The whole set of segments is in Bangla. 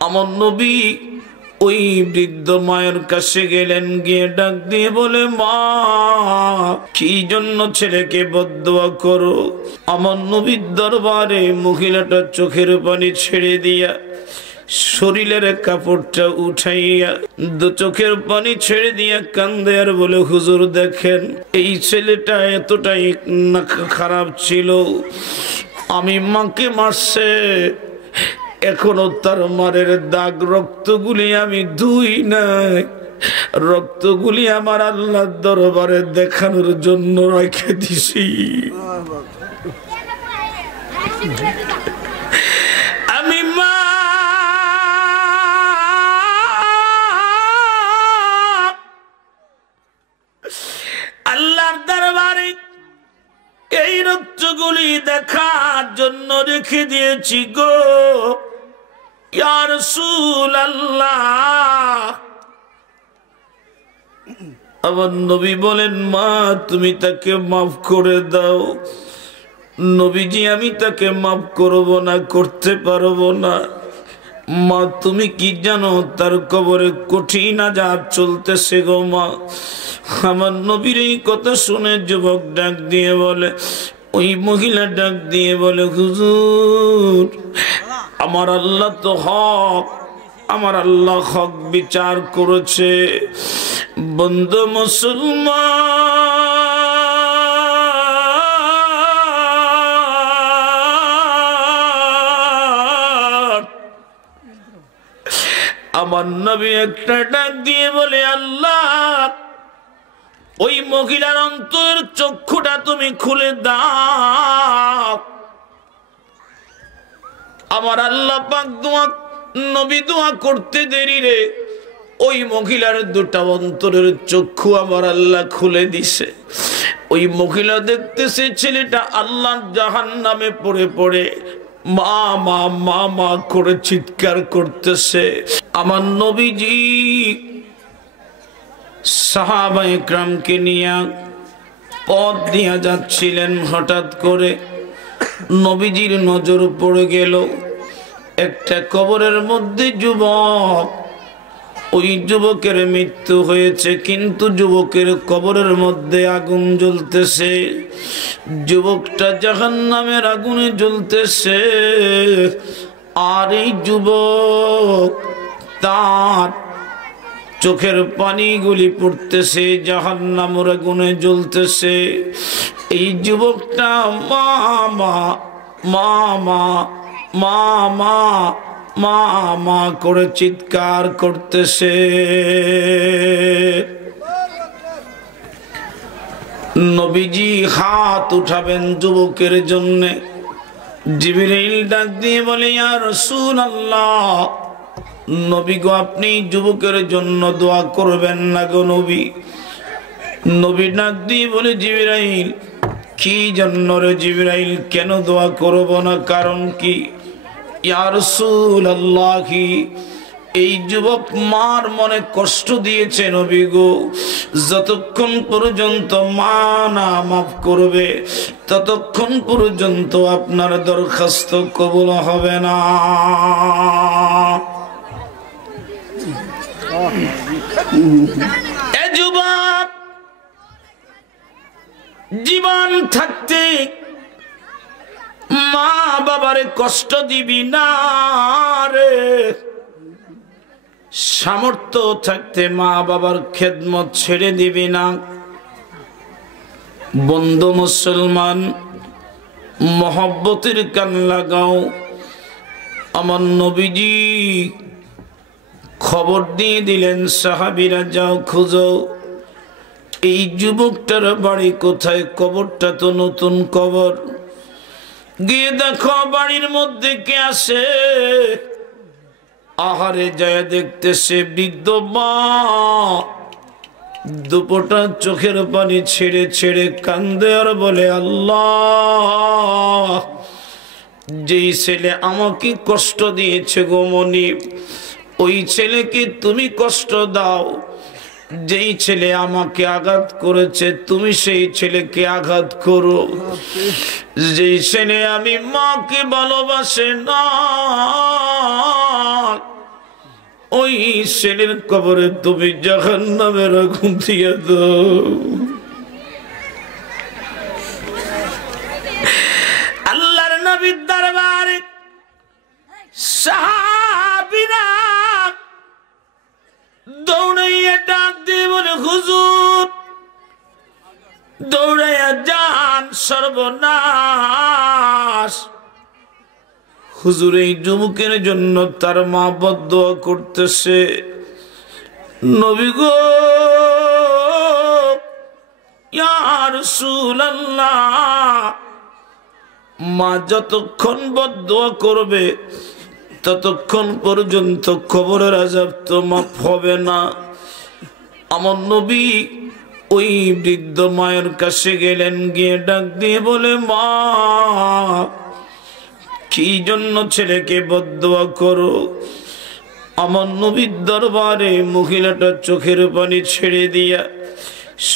আমার নবী ওই বৃদ্ধ মায়ের কাছে গেলেন, গিয়ে ডাক দিয়ে বলে, মা কি জন্য ছেলেকে বদদোয়া করো? আমার নবীর দরবারে মহিলাটা চোখের পানি ছেড়ে দিয়া শরীরের কাপড়টা উঠাইয়া দু চোখের পানি ছেড়ে দিয়া কান্দে আর বলে, হুজুর দেখেন এই ছেলেটা এতটাই খারাপ ছিল, আমি মাকে মারছে, এখনো তার মারের দাগ রক্তগুলি আমি ধুই নাই, রক্তগুলি আমার আল্লাহর দরবারে দেখানোর জন্য রেখে দিছি। আমি মা আল্লাহর দরবারে এই রক্তগুলি দেখার জন্য রেখে দিয়েছি গো ইয়া রাসূলুল্লাহ। আমার নবী বলেন, মা তুমি তাকে মাফ করে দাও। নবীজি, আমি তাকে মাফ করব না, করতে পারবো না। মা তুমি কি জানো তার কবরে কঠিন আযাব চলতেছে গো মা। আমার নবীর এই কথা শুনে যুবক ডাক দিয়ে বলে, ওই মহিলা ডাক দিয়ে বলে, হুজুর আমার আল্লাহ তো হক, আমার আল্লাহ হক বিচার করেছে। বন্ধু মুসলমান, আমার নবী একটা ডাক দিয়ে বলে, আল্লাহ ওই মহিলার অন্তর চক্ষুটা তুমি খুলে দাও। আমার আল্লাহ পাক দোয়া, নবী দোয়া করতে দেরি রে ওই মহিলার দুটা অন্তরের চক্ষু আমার আল্লাহ খুলে দিছে। ওই মহিলা দেখতেছে ছেলেটা আল্লাহর জাহান্নামে পড়ে পড়ে মা মা মা মা করে চিৎকার করতেছে। আমার নবীজি সাহাবায়ে কেরামকে নিয়ে পথ দিয়ে যাচ্ছিলেন, হঠাৎ করে নবীজির নজর পড়ে গেল একটা কবরের মধ্যে যুবক। ওই যুবকের মৃত্যু হয়েছে, কিন্তু যুবকের কবরের মধ্যে আগুন জ্বলতেছে। যুবকটা জাহান্নামের আগুনে জ্বলতেছে, আর এই যুবক তার চোখের পানিগুলি পড়তেছে, জাহান্নামের আগুনে জ্বলতেছে। এই যুবকটা মা মা মা মা মা মা মা মা করে চিৎকার করতেছে। নবীজি হাত উঠাবেন যুবকের জন্য, জিবরাইল ডাক দিয়ে বলে, ইয়া রাসূলুল্লাহ, নবী গো আপনি যুবকের জন্য দোয়া করবেন না গো নবী। নবী ডাক দিয়ে বলে, জিবরাইল কি জন্য রে জিবরাইল, কেন দোয়া করব না, কারণ কি? ইয়া রাসূলুল্লাহ, এই যুবক মার মনে কষ্ট দিয়েছে নবী গো, যতক্ষণ পর্যন্ত মা না মাফ করবে ততক্ষণ পর্যন্ত আপনার দরখাস্ত কবুল হবে না। এ যুবক, জীবন থাকতে মা বাবারে কষ্ট দিবি না রে, সামর্থ্য থাকতে মা বাবার খেদমত ছেড়ে দিবি না। বন্ধু মুসলমান, মহব্বতের কান লাগাও। আমার নবীজি খবর দিয়ে দিলেন, সাহাবীরা যাও খুঁজো এই যুবকটার বাড়ি কোথায়, কবরটা তো নতুন কবর। গিয়ে দেখো বাড়ির মধ্যে কে আসে। আহারে যায় দেখতেছে বৃদ্ধ মা দুপোটা চোখের পানি ছেড়ে ছেড়ে কান্দে আর বলে, আল্লাহ যেই ছেলে আমাকে কষ্ট দিয়েছে গো মনিব, ওই ছেলেকে তুমি কষ্ট দাও। যেই ছেলে আমাকে আঘাত করেছে তুমি সেই ছেলেকে আঘাত করো। যেই ছেলে আমি মাকে ভালোবাসে না ওই ছেলের কবরে তুমি জাহান্নামের আগুন দিয়ে দাও। আল্লাহর নবীর দরবারে সাহাবীরা দৌড়াইয়া ডাক দিয়ে বলে, হুজুর দৌড়াইয়া যান, সর্বনাশ। হুজুর এই যুবকের জন্য তার মা বদদোয়া করতেছে। নবী গো, ইয়া রাসূলুল্লাহ, মা যতক্ষণ বদদোয়া করবে ততক্ষণ পর্যন্ত কবরের আযাব তো মাফ হবে না। আমার নবী ওই বৃদ্ধ মায়ের কাছে গেলেন, গিয়ে ডাক দিয়ে বলে, মা কি জন্য ছেলেকে বদদোয়া করো? আমার নবীর দরবারে মহিলাটা চোখের পানি ছেড়ে দিয়া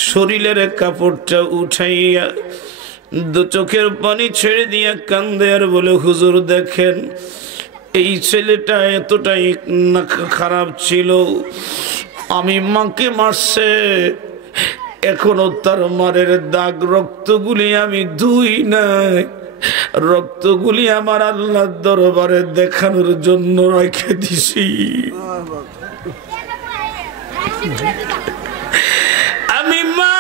শরীরের কাপড়টা উঠাইয়া দু চোখের পানি ছেড়ে দিয়া কান্দে আর বলে, হুজুর দেখেন এই ছেলেটা এতটাই খারাপ ছিল, আমি মাকে মারছে, এখনো তার মারের দাগ রক্তগুলি আমি ধুই নাই, রক্তগুলি আমার আল্লাহর দরবারে দেখানোর জন্য রেখে দিছি। আমি মা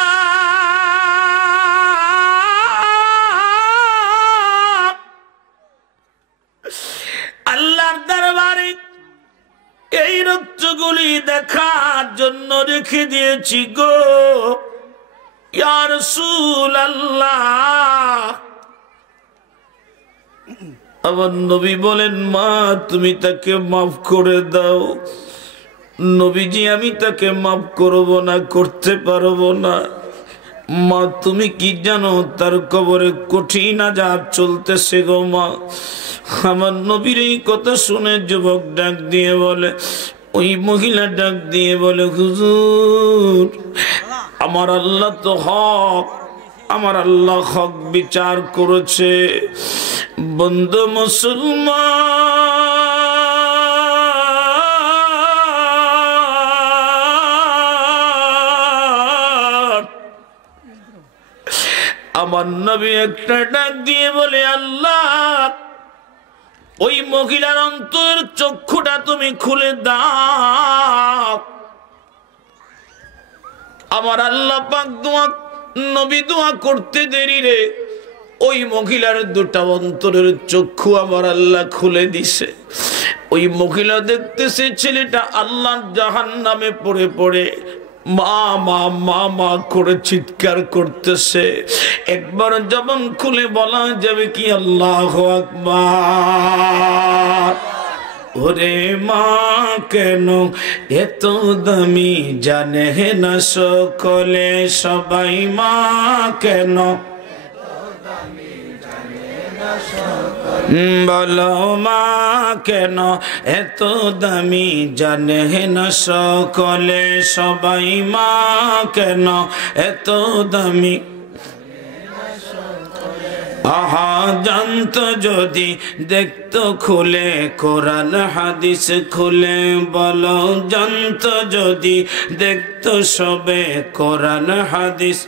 আল্লাহর দরবারে এই রক্তগুলি দেখার জন্য রেখে দিয়েছি গো ইয়া রাসূলুল্লাহ। আমার নবী বলেন, মা তুমি তাকে মাফ করে দাও। নবীজি, আমি তাকে মাফ করব না, করতে পারবো না। মা তুমি কি জানো তার কবরে কঠিন আযাব চলতেছে গো মা। আমার নবীর এই কথা শুনে যুবক ডাক দিয়ে বলে, ওই মহিলা ডাক দিয়ে বলে, হুজুর আমার আল্লাহ তো হক, আমার আল্লাহ হক বিচার করেছে। বন্ধু মুসলমান, আমার নবী একটা ডাক দিয়ে বলে, আল্লাহ ওই মহিলার অন্তর চক্ষুটা তুমি খুলে দাও। আমার আল্লাহ পাক দোয়া, নবী দোয়া করতে দেরি রে ওই মহিলার দুটা অন্তরের চক্ষু আমার আল্লাহ খুলে দিছে। ওই মহিলা দেখতেছে ছেলেটা আল্লাহর জাহান্নামে পড়ে পড়ে মা মা মা মা করে চিৎকার করতেছে। একবার জবান খুলে বলা যাবে কি আল্লাহু আকবার। ওরে মা কেন এত দামি জানে না সকলে সবাই, মা কেন বলো মা কেন এত দামি জানে না সকলে সবাই, মা কেন এত দামি। আহা জানতো যদি দেখতো খুলে কোরআন হাদিস খুলে, বলো জানতো যদি দেখতো সবে কোরআন হাদিস।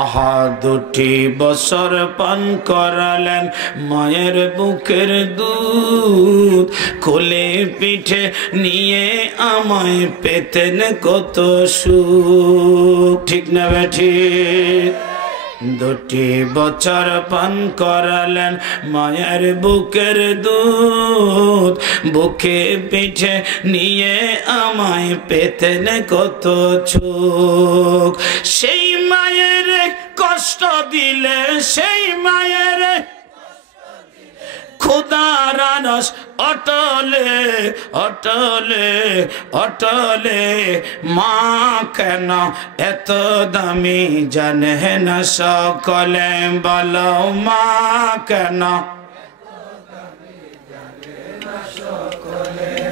আহা দুটি বছর পান করালেন মায়ের বুকের দুধ, কোলে পিঠে নিয়ে আমায় পেতেন কত সুখ। ঠিক না বেঠিক? দুটি বছর পান করালেন মায়ের বুকের দুধ, বুকে পিঠে নিয়ে আমায় পেতেন কত সুখ। সেই মায়ের কষ্ট দিলে, সেই মায়ের খুদার আরশ অটলে অটলে অটলে, মা কেন এত দামি জানে না সকলে, বলো মা কেন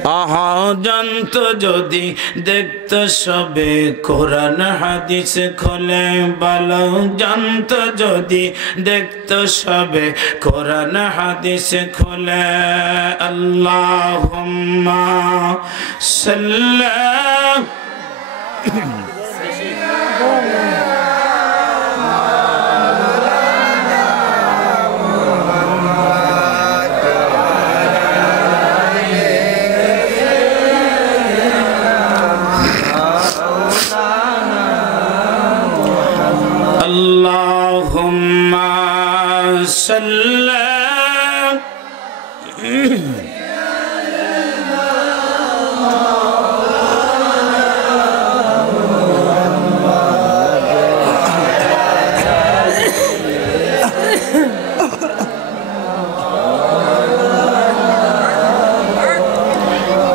আহা জানত যদি দেখত সবে কোরআন হাদিস খোলে ভালো জানত যদি দেখত সবে কোরআন হাদিস খোলে আল্লাহুম্মা সাল্লি Allahumma salli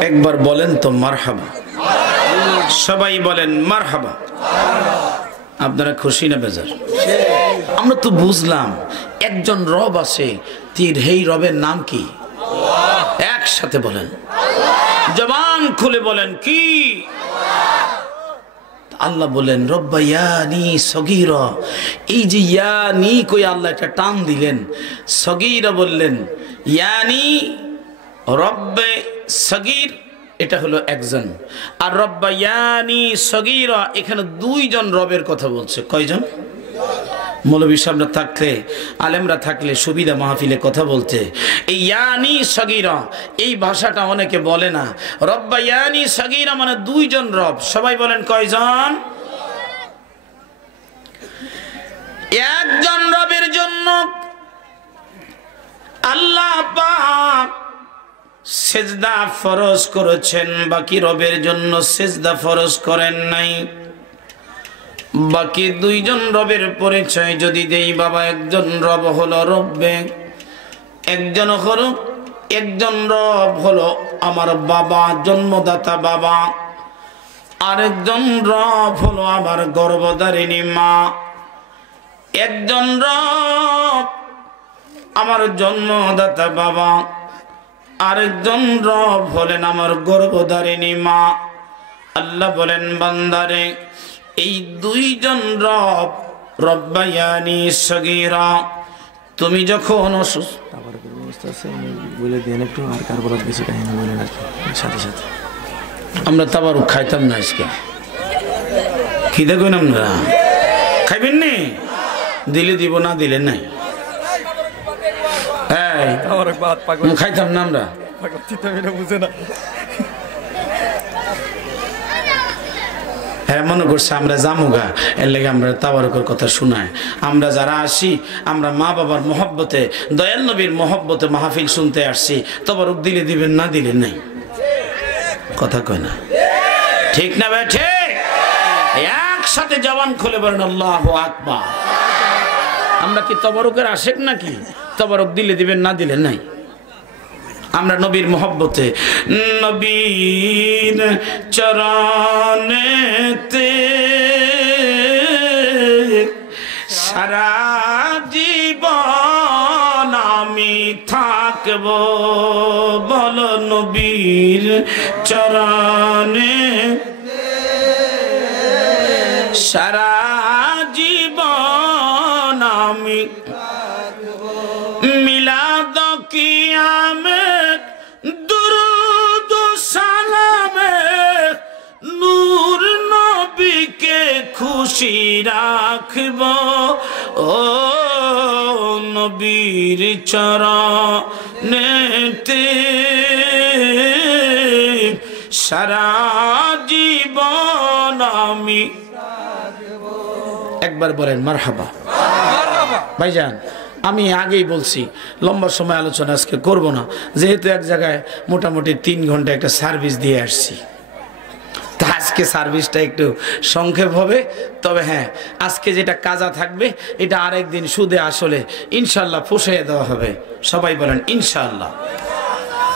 একবার বলেন তো মারহাবা সবাই বলেন মারহাবা আপনারা খুশি না বেজার আমরা তো বুঝলাম একজন রব আছে তীর হেই রবের নাম কি একসাথে বলেন জবান খুলে বলেন কি আল্লাহ বলেন রব্বায়ানি সগীরা এই যে ইয়ানি কই আল্লাহ একটা টান দিলেন সগীরা বললেন ইয়ানি রব্বে সগীর এটা হলো একজন আর রব্বায়ানি সগীরা এখানে দুইজন রবের কথা বলছে কয়জন মৌলভী সাহেবরা থাকলে আলেমরা থাকলে সুবিধা মাহফিলে কথা বলতে এই ইয়ানি সগীরা এই ভাষাটা অনেকে বলে না রব্বায়ানি সগীরা মানে দুইজন রব সবাই বলেন কয়জন একজন রবের জন্য আল্লাহ পাক সেজদা ফরজ করেছেন বাকি রবের জন্য সেজদা ফরজ করেন নাই বাকি দুইজন রবের পরিচয় যদি দেই বাবা একজন রব হলো রব্বে একজন রব হলো আমার বাবা জন্মদাতা বাবা আরেকজন রব হলো আমার গর্ভধারিণী মা একজন রব আমার জন্মদাতা বাবা আরেকজন রব হলেন আমার গর্ভধারিণী মা আল্লাহ বলেন বান্দারে এই দুইজন রব রব্বায়ানি সগীরা তুমি যখন অসুস্থ বলে দেন একটু আর কারবালাত বেশি কাহিনী বলেন আর সাথে সাথে আমরা তাবারুক খাইতাম না আজকে কি দেখুন আমরা খাইবেন নি দিলে দিব না দিলে নাই খাইতাম না আমরা বুঝে না হ্যাঁ মনে করছে আমরা জামুগা এর লেগে আমরা তাবারুকের কথা শোনায় আমরা যারা আসি আমরা মা বাবার মহব্বতে দয়াল নবীর মহব্বতে মাহফিল শুনতে আসছি তাবারুক দিলে দিবেন না দিলে নাই কথা কয় না ঠিক না ভাই ঠিক একসাথে জবান খুলে বলেন আল্লাহু আকবার আমরা কি তাবারুকের আশেক নাকি তাবারুক দিলে দিবেন না দিলে নাই আমরা নবীর মহব্বতে নবীর চরণেতে সারা জীবন আমি থাকব বলো নবীর চরণে সারা জীবন আমি মিলাদ কিয়ামে দুরুদ সালামে নূর নবীকে খুশি রাখব ও নবীর চরণেতে সারা জীবন আমি একবার বলেন মারহাবা ভাইজান আমি আগেই বলছি লম্বা সময় আলোচনা আজকে করব না যেহেতু এক জায়গায় মোটামুটি 3 ঘন্টা একটা সার্ভিস দিয়ে আসছি তা আজকে সার্ভিসটা একটু সংক্ষেপ হবে তবে হ্যাঁ আজকে যেটা কাজা থাকবে এটা আরেকদিন সুদে আসলে ইনশাআল্লাহ পুষিয়ে দেওয়া হবে সবাই বলেন ইনশাআল্লাহ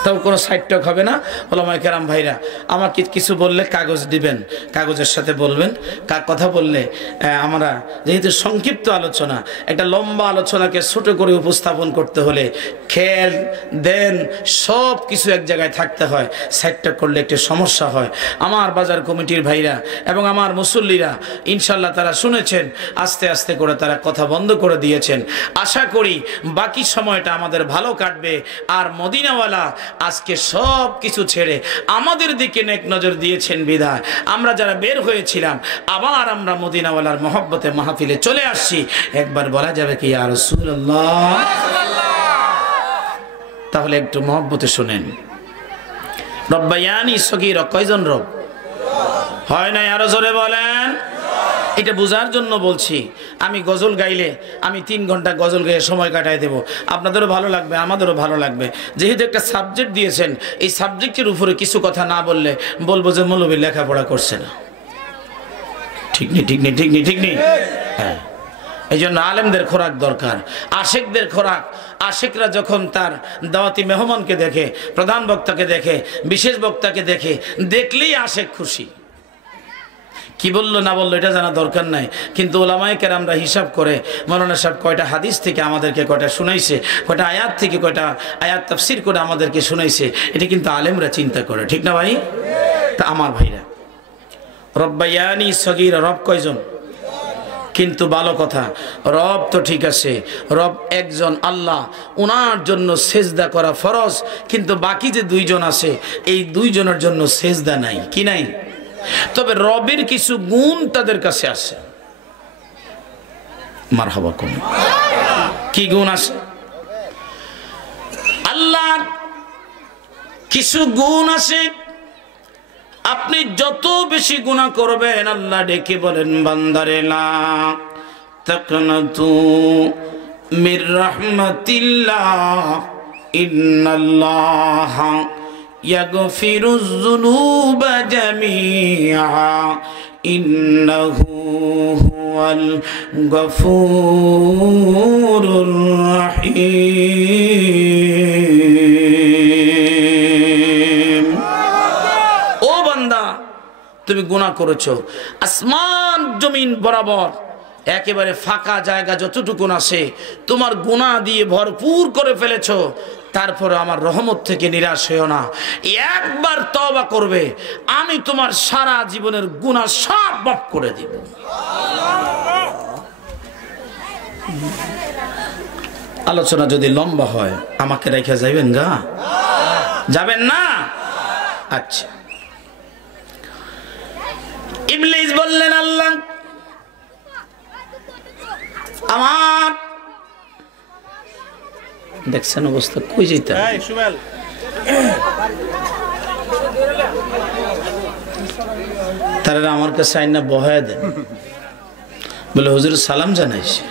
তাও কোনো সাইড টক হবে না। ওলামায়ে কেরাম ভাইরা আমাকে কিছু বললে কাগজ দিবেন, কাগজের সাথে বলবেন। কথা বললে আমরা যেহেতু সংক্ষিপ্ত আলোচনা, একটা লম্বা আলোচনাকে ছোট করে উপস্থাপন করতে হলে খেল দেন সব কিছু এক জায়গায় থাকতে হয়, সাইড টক করলে একটু সমস্যা হয়। আমার বাজার কমিটির ভাইরা এবং আমার মুসল্লিরা ইনশাল্লাহ তারা শুনেছেন, আস্তে আস্তে করে তারা কথা বন্ধ করে দিয়েছেন। আশা করি বাকি সময়টা আমাদের ভালো কাটবে। আর মদিনাওয়ালা আজকে সব কিছু ছেড়ে আমাদের দিকে নেক নজর দিয়েছেন বিধায় আমরা যারা বের হয়েছিলাম আবার আমরা মদিনাওয়ালার মহব্বতে মাহফিলে চলে আসছি। একবার বলা যাবে কি ইয়া রাসূলুল্লাহ? তাহলে একটু মহব্বতে শুনেন। রব্বায়ানি সগীরা কয়জন রব হয় না? আরো জোরে বলেন। এটা বোঝার জন্য বলছি। আমি গজল গাইলে আমি 3 ঘন্টা গজল গাইয়ে সময় কাটাই দেব, আপনাদেরও ভালো লাগবে, আমাদেরও ভালো লাগবে। যেহেতু একটা সাবজেক্ট দিয়েছেন, এই সাবজেক্টের উপরে কিছু কথা না বললে বলবো যে মৌলবী লেখাপড়া করছে না। ঠিক নেই, ঠিক নেই, ঠিক নেই, ঠিক নেই। হ্যাঁ, এই জন্য আলেমদের খোরাক দরকার, আশেকদের খোরাক। আশেকরা যখন তার দাওয়াতি মেহমানকে দেখে, প্রধান বক্তাকে দেখে, বিশেষ বক্তাকে দেখে, দেখলেই আশেক খুশি। কি বললো না বললো এটা জানা দরকার নাই, কিন্তু ওলামায়ে কেরামরা হিসাব করে মাওলানা সাহেব কয়টা হাদিস থেকে আমাদেরকে কয়টা শুনাইছে, কয়টা আয়াত থেকে কয়টা আয়াত তাফসির করে আমাদেরকে শুনাইছে, এটা কিন্তু আলেমরা চিন্তা করে। ঠিক না ভাই? তা আমার ভাইরা, রব্বায়ানি সগীরা রব কয়জন? কিন্তু ভালো কথা, রব তো ঠিক আছে, রব একজন আল্লাহ, ওনার জন্য সেজদা করা ফরজ। কিন্তু বাকি যে 2 জন আছে, এই 2 জনের জন্য সেজদা নাই। কি নাই? তবে রবের কিছু গুণ তাদের কাছে আছে। মারহাবা কোন কি গুণ আছে? আল্লাহর কিছু গুণ আছে, আপনি যত বেশি গুনাহ করবেন আল্লাহ ডেকে বলেন বান্দারে লা তাকনাতু মির রাহমাতিল্লাহ ইন্নাল্লাহা ইয়াগফিরুয যুনুবা জামিআ ইন্নাহু হুয়াল গফুরুর রহিম। ও বান্দা, তুমি গুনাহ করেছো, আসমান জমিন বরাবর একেবারে ফাঁকা জায়গা যতটুকু আছে তোমার গুনাহ দিয়ে ভরপুর করে ফেলেছো। তারপরে আমার রহমত থেকে নিরাশ হইও না, একবার তওবা করবে, আমি তোমার সারা জীবনের গুনাহ সব মাফ করে দিব। আলোচনা যদি লম্বা হয় আমাকে রেখে যাবেন গা? যাবেন না? আচ্ছা, ইবলিস বললেন আল্লাহ আমার, দেখছেন অবস্থা, কই যেতে তারা আমার কাছে আইনা বহায় দেন, বলে হুজুর সালাম জানাইছে।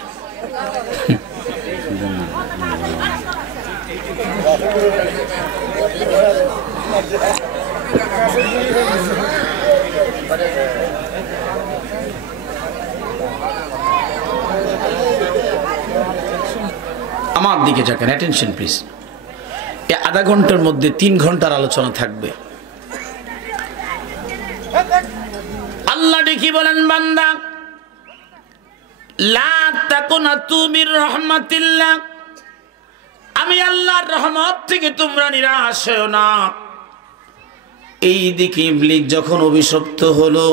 আমার দিকে যাকেন, অ্যাটেনশন প্লিজ। এই আধা ঘন্টার মধ্যে 3 ঘন্টার আলোচনা থাকবে। আল্লাহ ডেকে বলেন বান্দা লা তাকুনাতু মির রাহমাতিল্লাহ, আমি আল্লাহর রহমত থেকে তোমরা নিরাশ হও না। এই দিকে ইবলিস যখন অভিশপ্ত হলো,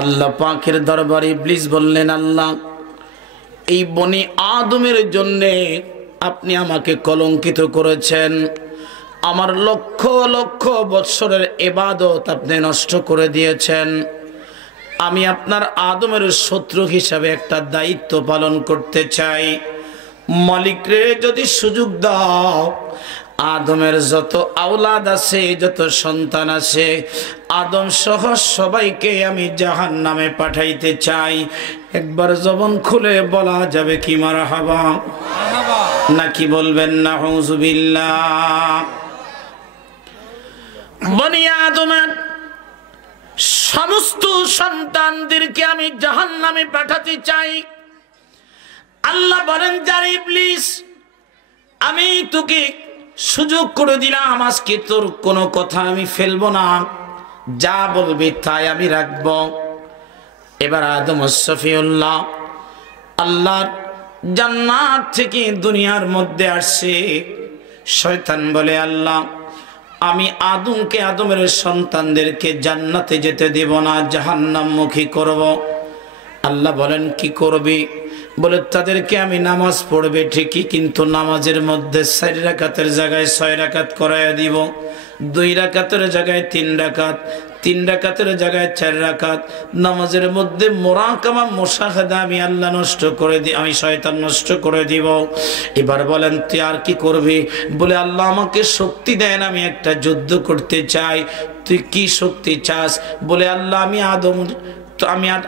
আল্লাহ পাকের দরবারে ইবলিস বললেন আল্লাহ এই বনি আদমের জন্যে আপনি আমাকে কলঙ্কিত করেছেন, আমার লক্ষ লক্ষ বৎসরের ইবাদত আপনি নষ্ট করে দিয়েছেন। আমি আপনার আদমের শত্রু হিসাবে একটা দায়িত্ব পালন করতে চাই। মালিক রে যদি সুযোগ দাও, আদমের যত আওলাদ আছে, যত সন্তান আছে, আদম সহ সবাইকে আমি জাহান্নামে পাঠাইতে চাই। একবার জবান খুলে বলা যাবে কি মারহাবা? নাকি বলবেন নাউযুবিল্লাহ? বনি আদমের সমস্ত সন্তানদেরকে আমি জাহান্নামে পাঠাতে চাই। আল্লাহ বলেন যার ইবলিস, আমি তোকে সুযোগ করে দিলাম, আজকে তোর কোনো কথা আমি ফেলবো না, যা বলবি তাই আমি রাখবো। এবার আদম সফিউল্লাহ আল্লাহর জান্নাত থেকে দুনিয়ার মধ্যে আসছে। শয়তান বলে, আল্লাহ আমি আদমকে, আদমের সন্তানদেরকে জান্নাতে যেতে দেব না, জাহান্নামমুখী করব। আল্লাহ বলেন, কি করবি? বলে, তাদেরকে আমি নামাজ পড়বে ঠিকই, কিন্তু নামাজের মধ্যে 4 রাকাতের জায়গায় 6 রাকাত করাইয়া দিব, 2 রাকাতের জায়গায় 3 রাকাত, 3 রাকাতের জায়গায় 4 রাকাত। নামাজের মধ্যে মুরাকাবা মুশাহাদা আমি আল্লাহ নষ্ট করে দিই, আমি শয়তান নষ্ট করে দিব। এবার বলেন, তুই আর কি করবি? বলে, আল্লাহ আমাকে শক্তি দেন, আমি একটা যুদ্ধ করতে চাই। তুই কি শক্তি চাস? বলে, আল্লাহ আমি আদম, তো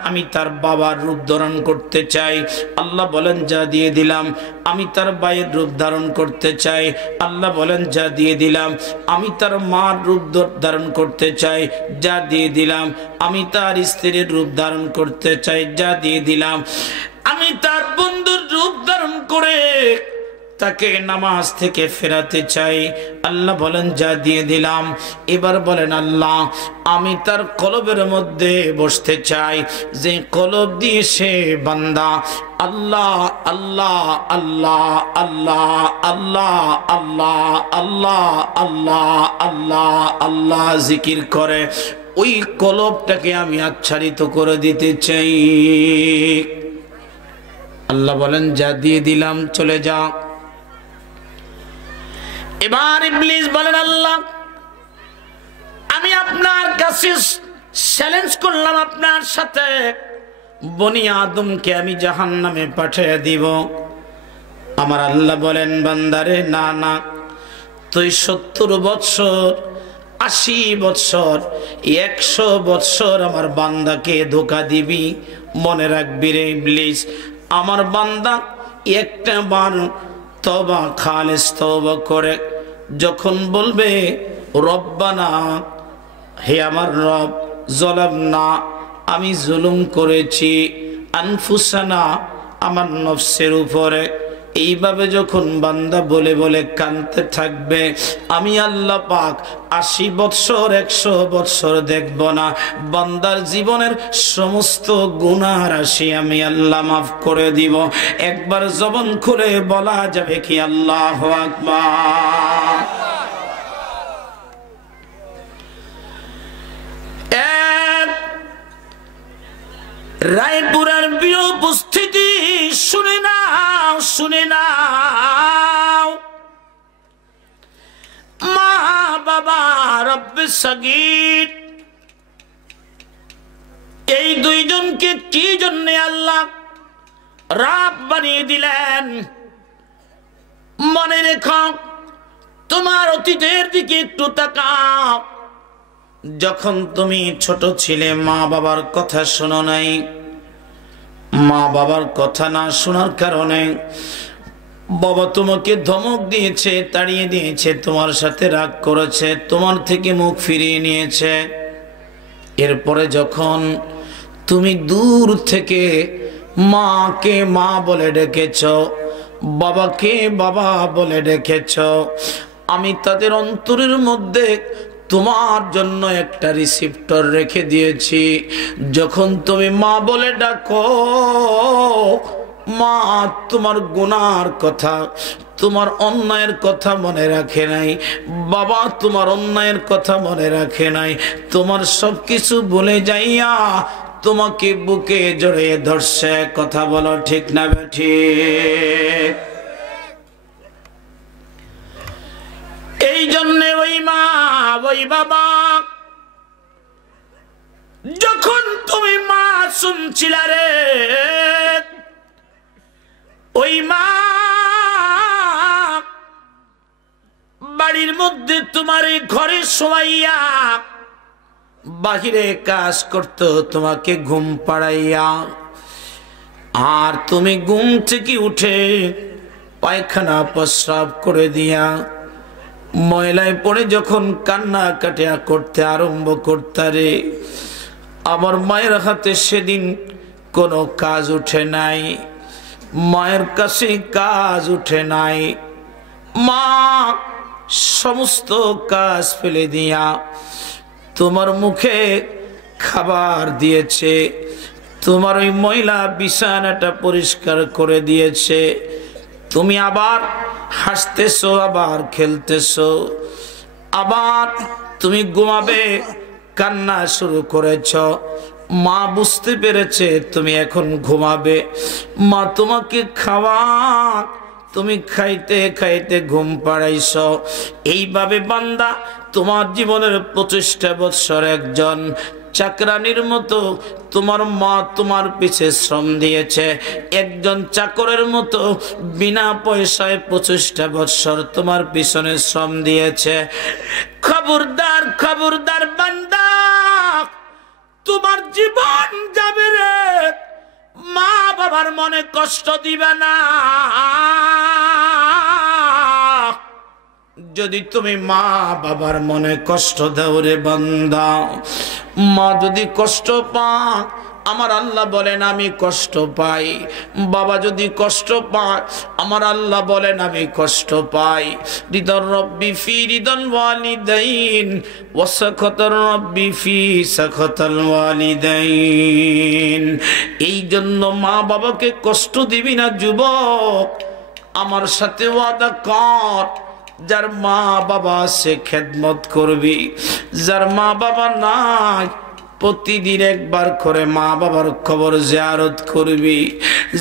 আমি তার বাবার রূপ ধারণ করতে চাই। আল্লাহ বলেন, যা দিয়ে দিলাম। আমি তার ভাইয়ের রূপ ধারণ করতে চাই। আল্লাহ বলেন, যা দিয়ে দিলাম। আমি তার মার রূপ ধারণ করতে চাই, যা দিয়ে দিলাম। আমি তার স্ত্রীর রূপ ধারণ করতে চাই, যা দিয়ে দিলাম। আমি তার বন্ধুর রূপ ধারণ করে তাকে নামাজ থেকে ফেরাতে চাই। আল্লাহ বলেন, যা দিয়ে দিলাম। এবার বলেন, আল্লাহ আমি তার কলবের মধ্যে বসতে চাই, যে কলব দিয়ে সে বান্দা আল্লাহ আল্লাহ আল্লাহ আল্লাহ আল্লাহ আল্লাহ আল্লাহ আল্লাহ আল্লাহ আল্লাহ জিকির করে, ওই কলবটাকে আমি আচ্ছাদিত করে দিতে চাই। আল্লাহ বলেন, যা দিয়ে দিলাম, চলে যা। এবার ইবলিস বলেন, আল্লাহ আমি আপনার কাছে চ্যালেঞ্জ করলাম, আপনার সাথে বনি আদমকে আমি জাহান্নামে পাঠিয়ে দিব। আমার আল্লাহ বলেন, বান্দারে না না, তুই 70 বৎসর 80 বৎসর 100 বৎসর আমার বান্দাকে ধোঁকা দিবি। মনে রাখবি রে ইবলিস, আমার বান্দা একটা বার তওবা, খালিস তওবা করে যখন বলবে, রব্বানা, হে আমার রব, যালামনা, আমি জুলুম করেছি, আনফুসানা, আমার নফসের উপরে, এইভাবে যখন বান্দা বলে বলে কাঁদতে থাকবে, আমি আল্লাহ পাক 80 বৎসর 100 বৎসর দেখব না, বান্দার জীবনের সমস্ত গুনাহ রাশি আমি আল্লাহ মাফ করে দিব। একবার জবান খুলে বলা যাবে কি আল্লাহু আকবার? রায়পুরের প্রিয় উপস্থিতি, শুনে নাও, শুনে নাও। মা বাবা রব্বে সগীর, এই দুইজনকে কি জন্য আল্লাহ রাব বানিয়ে দিলেন? মনে রেখো, তোমার অতীতের দিকে একটু তাকাও। যখন তুমি ছোট ছিলে, মা বাবার কথা শোনো নাই। মা বাবার কথা না শোনার কারণে বাবা তোমাকে ধমক দিয়েছে, তাড়িয়ে দিয়েছে, তোমার সাথে রাগ করেছে, তোমার থেকে মুখ ফিরিয়ে নিয়েছে। এরপরে যখন তুমি দূর থেকে মাকে মা বলে ডেকেছ, বাবাকে বাবা বলে ডেকেছ, আমি তাদের অন্তরের মধ্যে তোমার জন্য একটা রিসিপ্টর রেখে দিয়েছি। যখন তুমি মা বলে ডাকো, মা তোমার গুনার কথা, তোমার অন্যায়ের কথা মনে রাখে নাই, বাবা তোমার অন্যায়ের কথা মনে রাখে নাই, তোমার সবকিছু ভুলে যাইয়া তোমাকে বুকে জড়িয়ে ধরছে। কথা বলো ঠিক না ঠিক? এই জন্য ওই মা ওই বাবা, যখন তুমি মা শুনছিলা রে, ওই মা বাড়ির মধ্যে তোমার এই ঘরে শোয়াইয়া বাহিরে কাজ করত, তোমাকে ঘুম পাড়াইয়া, আর তুমি ঘুম থেকে উঠে পায়খানা প্রস্রাব করে দিয়া ময়লায় পড়ে যখন কান্না কাটিয়া করতে আরম্ভ করতারে, আমার মায়ের হাতে সেদিন কোনো কাজ উঠে নাই, মায়ের কাছে কাজ উঠে নাই। মা সমস্ত কাজ ফেলে দিয়া তোমার মুখে খাবার দিয়েছে, তোমার ওই ময়লা বিছানাটা পরিষ্কার করে দিয়েছে, তুমি আবার হাসতেছো, আবার খেলতেছো, আবার তুমি ঘুমাবে কান্না শুরু করেছ। মা বুঝতে পেরেছে তুমি এখন ঘুমাবে, মা তোমাকে খাওয়া, তুমি খাইতে খাইতে ঘুম পাড়াইছ। এইভাবে বান্দা তোমার জীবনের 25টা বৎসর একজন চাকরানির মতো তোমার মা তোমার পিছে শ্রম দিয়েছে, একজন চাকরের মতো বিনা পয়সায় 25টা বৎসর তোমার পিছনে শ্রম দিয়েছে। খবরদার খবরদার বান্দা, তোমার জীবন যাবে রে, মা বাবার মনে কষ্ট দিবে না। যদি তুমি মা বাবার মনে কষ্ট দাও রে বান্দা, মা যদি কষ্ট পায়, আমার আল্লাহ বলেন আমি কষ্ট পাই, বাবা যদি কষ্ট পায়, আমার আল্লাহ বলেন আমি কষ্ট পাই। রিদর রব্বি ফি রিদল ওয়ালিদাইন ওয়া সাখাতার রব্বি ফি সাখাতাল ওয়ালিদাইন। এই জন্য মা বাবাকে কষ্ট দিবি না যুবক, আমার সাথে ওয়াদা কর, যার মা বাবা আছে খেদমত করবি, যার মা বাবা নাই প্রতিদিন একবার করে মা বাবার কবর জিয়ারত করবি।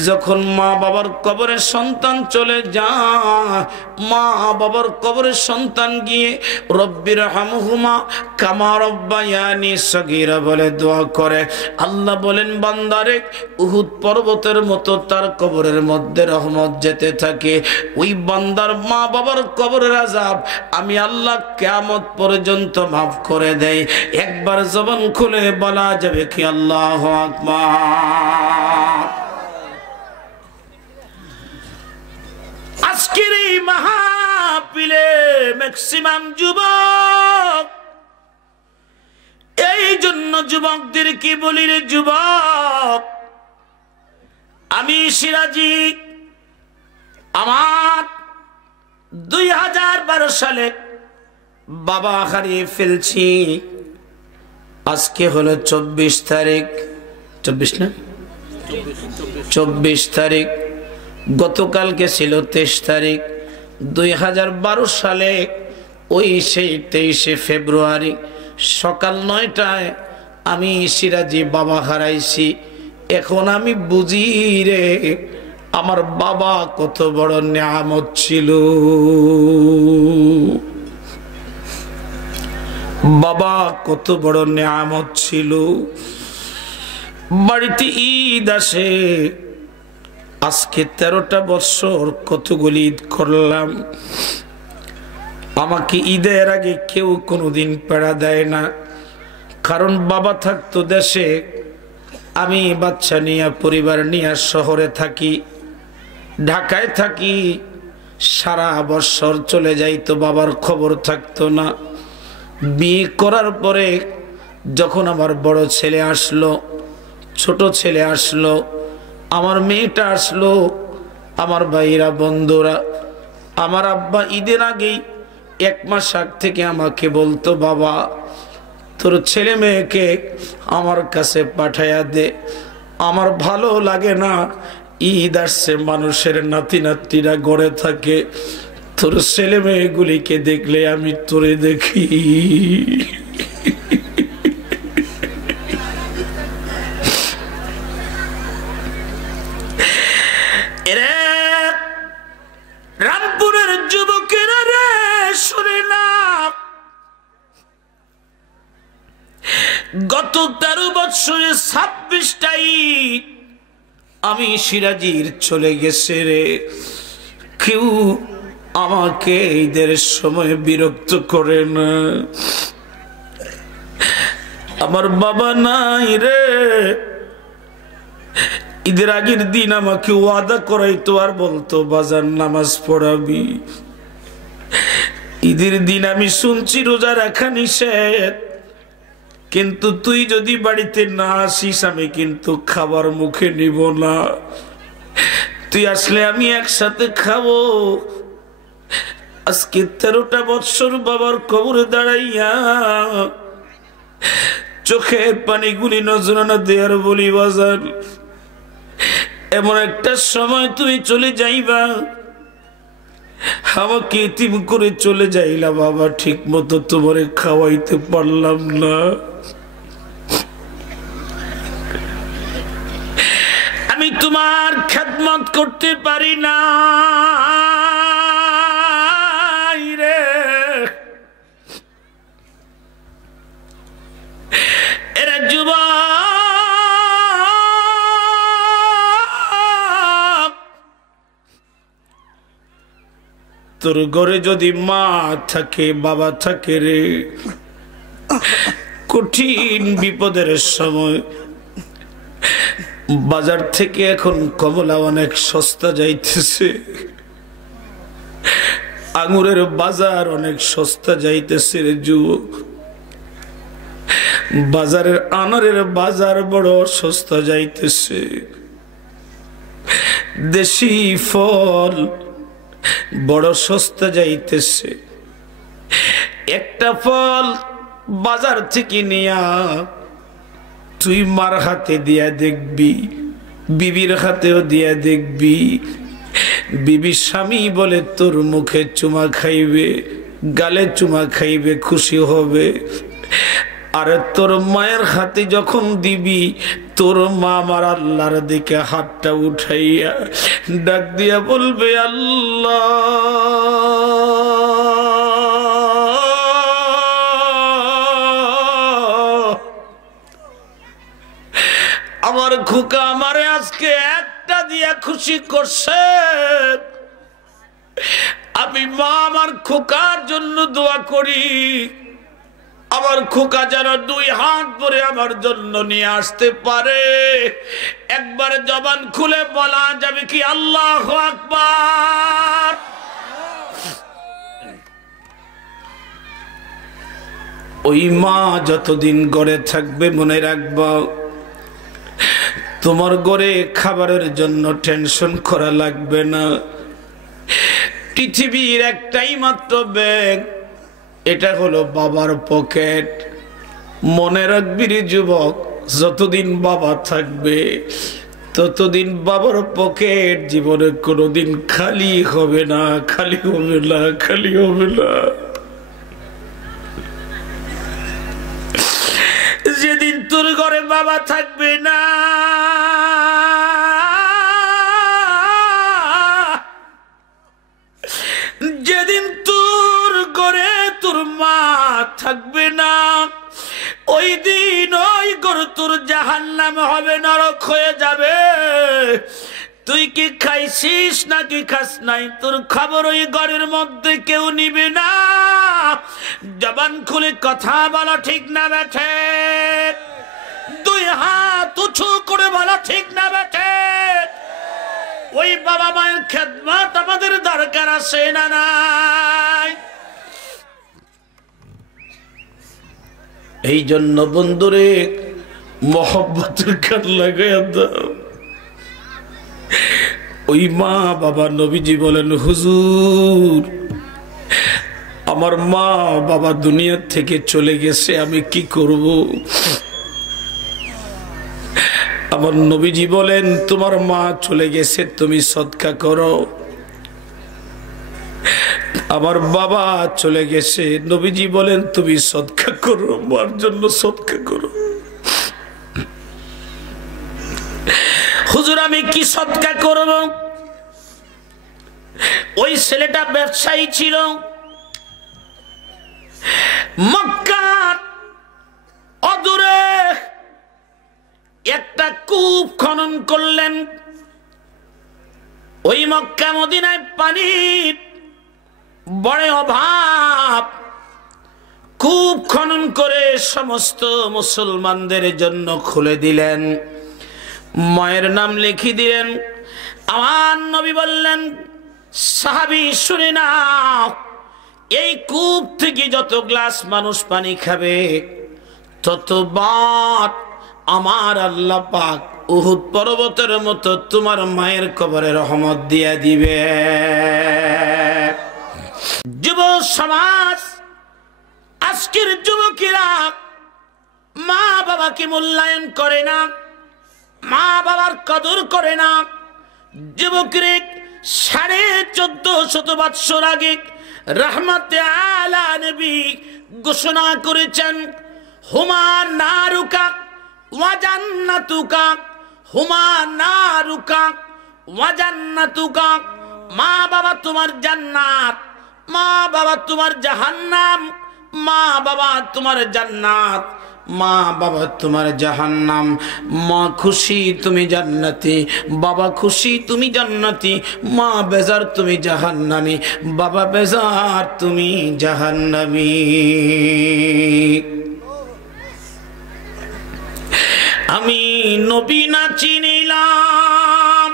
যখন মা বাবার কবরে সন্তান চলে যায়, মা বাবার কবরে সন্তান গিয়ে রব্বির হামহুমা কামা রব্বায়ানি সগীরা বলে দোয়া করে। আল্লাহ বলেন বান্দারে উহুদ পর্বতের মতো তার কবরের মধ্যে রহমত যেতে থাকে। ওই বান্দার মা বাবার কবরের আযাব আমি আল্লাহ কিয়ামত পর্যন্ত মাফ করে দেই। একবার জবান খুলে বলা যাবে কি আল্লাহু আকবার। আজকের এই মাহফিলে ম্যাক্সিমাম যুবক, এই জন্য যুবকদের কি বলি রে যুবক, আমি সিরাজি আমার 2012 সালে বাবা হারিয়ে ফেলছি। আজকে হলো 24 তারিখ, 24 না 24 তারিখ, গতকালকে ছিল 23 তারিখ। 2012 সালে ওই সেই 23শে ফেব্রুয়ারি সকাল 9টায় আমি সিরাজি বাবা হারাইছি। এখন আমি বুঝি রে আমার বাবা কত বড় নিয়ামত ছিল। বাবা কত বড় নিয়ামত ছিল। বাড়িতে ঈদ আসে, আজকে 13টা বছর কতগুলি ঈদ করলাম। আমাকে ঈদের আগে কেউ কোনোদিন পেড়া দেয় না, কারণ বাবা থাকতো দেশে, আমি বাচ্চা নিয়ে পরিবার নিয়ে শহরে থাকি, ঢাকায় থাকি। সারা বছর চলে যাইতো, বাবার খবর থাকতো না। বিয়ে করার পরে যখন আমার বড় ছেলে আসলো, ছোট ছেলে আসলো, আমার মেয়েটা আসলো, আমার ভাইরা বন্ধুরা, আমার আব্বা ঈদের আগেই 1 মাস আগ থেকে আমাকে বলতো, বাবা তোর ছেলে মেয়েকে আমার কাছে পাঠাইয়া দে, আমার ভালো লাগে না, ঈদ আসছে মানুষের নাতি নাতিরা গড়ে থাকে, তোর ছেলে মেয়েগুলিকে দেখলে আমি তোরে দেখি। রামপুরের যুবকেরা রে শুনে না, গত 13 বছরে 26টাই আমি সিরাজির চলে গেছে রে। কেউ আমাকে ঈদের সময় বিরক্ত করে না। আমার বাবা নাই রে, ঈদের আগের দিন আমাকে ওয়াদা করাইতো আর বলতো বাজার নামাজ পড়াবি। ঈদের দিন আমি শুনছি রোজা রাখা নিষেধ, কিন্তু তুই যদি বাড়িতে না আসিস আমি কিন্তু খাবার মুখে নিব না, তুই আসলে আমি একসাথে খাবো। আজকে 13টা বৎসর বাবার কবরে দাঁড়াইয়া চোখের পানিগুলি নজরানা দেয়ার বলি বাজার, এমন একটা সময় তুমি চলে যাইবা, আমাকে এতিম করে চলে যাইলা বাবা, ঠিক মতো তোমারে খাওয়াইতে পারলাম না, আমি তোমার খেদমত করতে পারি না রে। এরা যুবক, তোর ঘরে যদি মা থাকে বাবা থাকে রে, কঠিন বিপদের সময় বাজার থেকে এখন কমলা অনেক সস্তা যাইতেছে, আঙুরের বাজার অনেক সস্তা যাইতেছে রে যুবক, বাজারের আনারের বাজার বড় সস্তা যাইতেছে, দেশি ফল বড় সস্তা যাইতেছে, একটা ফল বাজার থেকে নিয়া তুই মার হাতে দিয়া দেখবি, বিবির হাতেও দিয়া দেখবি, বিবি স্বামী বলে তোর মুখে চুমা খাইবে, গালে চুমা খাইবে, খুশি হবে। আর তোর মায়ের হাতে যখন দিবি, তোর মা আমার আল্লাহর দিকে হাতটা উঠাইয়া ডাক দিয়া বলবে, আল্লাহ আমার খোকা আমারে আজকে একটা দিয়া খুশি করছে, আমি মা আমার খোকার জন্য দোয়া করি, আমার খোকা যেন 2 হাত ভরে আমার জন্য নিয়ে আসতে পারে। একবার জবান খুলে বলা যাবে কি আল্লাহু আকবার। ওই মা যতদিন গড়ে থাকবে মনে রাখবা, তোমার ঘরে খাবারের জন্য টেনশন করা লাগবে না। পৃথিবীর একটাই মাত্র ব্যাগ, এটা হলো বাবার পকেট। মনে রাখবি রে যুবক, যতদিন বাবা থাকবে ততদিন বাবার পকেট জীবনে কোনোদিন খালি হবে না, খালি হবে না, খালি হবে না। যেদিন তোর ঘরে বাবা থাকবে না, যেদিন তোর ঘরে তোর মা থাকবে না, ওই দিন ওই ঘর তোর জাহান্নাম হবে, নরক হয়ে যাবে। তুই কি খাইছিস নাকি খাস নাই, তোর খবর ওই ঘরের মধ্যে কেউ নিবে না। জবান খুলে কথা বলা ঠিক না বেঠে, 2 হাত উঁচু করে বলা ঠিক না বেঠে। ওই বাবা মায়ের খেদমত আমাদের দরকার আছে না নাই? এই জন্য বন্ধুরে মহব্বতের কান লাগাইয়া দাও। ওই মা বাবা নবীজি বলেন, হুজুর আমার মা বাবা দুনিয়া থেকে চলে গেছে, আমি কি করব? আমার নবীজি বলেন, তোমার মা চলে গেছে, তুমি সদকা করো। আমার বাবা চলে গেছে, নবীজি বলেন তুমি সদকা করো, মার জন্য সদকা করো। হুজুর আমি কি সদকা করব? ওই ছেলেটা ব্যবসায়ী ছিল, মক্কার অদূরে একটা কূপ খনন করলেন। ওই মক্কা মদিনায় পানির বড় অভাব, কূপ খনন করে সমস্ত মুসলমানদের জন্য খুলে দিলেন, মায়ের নাম লিখে দিলেন। আমার নবী বললেন, সাহাবী শুনে নাও, এই কূপ থেকে যত গ্লাস মানুষ পানি খাবে ততবার আমার আল্লাহ পাক উহুদ পর্বতের মতো তোমার মায়ের কবরে রহমত দিয়ে দিবে। যুব সমাজ, আজকের যুবকেরা মা বাবাকে মূল্যায়ন করে না, মা বাবার কদর করে না। যুবকরে 1450 বৎসর আগে রহমতে আলা নবী ঘোষণা করেছেন, হুমা নারুকা ওয়া জান্নাতুকা, হুমা নারুকা ওয়া জান্নাতুকা। মা বাবা তোমার জান্নাত, মা বাবা তোমার জাহান্নাম। মা বাবা তোমার জান্নাত, মা বাবা তোমার জাহান্নাম। মা খুশি তুমি জান্নাতি, বাবা খুশি তুমি জান্নাতি। মা বেজার তুমি জাহান্নামী, বাবা বেজার তুমি জাহান্নামী। আমি নবী না চিনিলাম,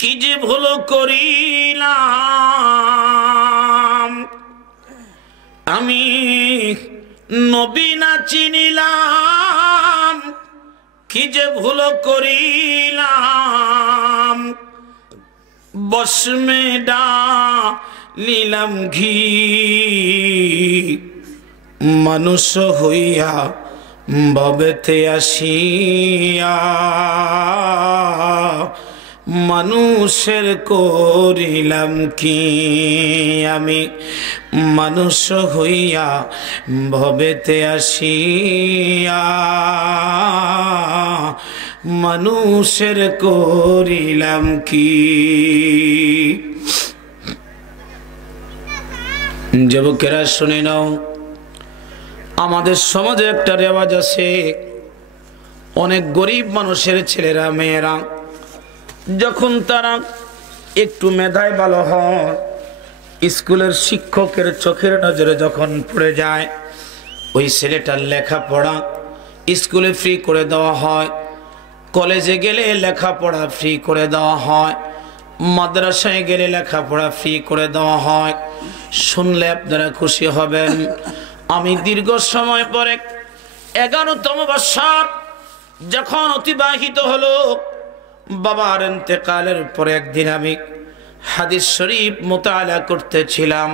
কি যে ভুল করিলাম। আমি নবী না চিনিলাম, কি যে ভুল করিলাম। বসমে ডালিলাম ঘি, মানুষ হইয়া ভবেতে আসিয়া। মানুষের করিলাম কি আমি, মানুষ হইয়া ভবেতে আসিয়া। মানুষের করিলাম কি। যুবকেরা শুনে নাও, আমাদের সমাজে একটা রেওয়াজ আছে, অনেক গরিব মানুষের ছেলেরা মেয়েরা যখন তারা একটু মেধায় ভালো হয়, স্কুলের শিক্ষকের চোখের নজরে যখন পড়ে যায়, ওই ছেলেটার লেখাপড়া স্কুলে ফ্রি করে দেওয়া হয়, কলেজে গেলে লেখাপড়া ফ্রি করে দেওয়া হয়, মাদ্রাসায় গেলে লেখাপড়া ফ্রি করে দেওয়া হয়। শুনলে আপনারা খুশি হবেন। আমি দীর্ঘ সময় পরে 11তম বৎসর যখন অতিবাহিত হলো, বাবার ইন্তেকালের পরে একদিন আমি হাদিস শরীফ মুতাআলা করতেছিলাম,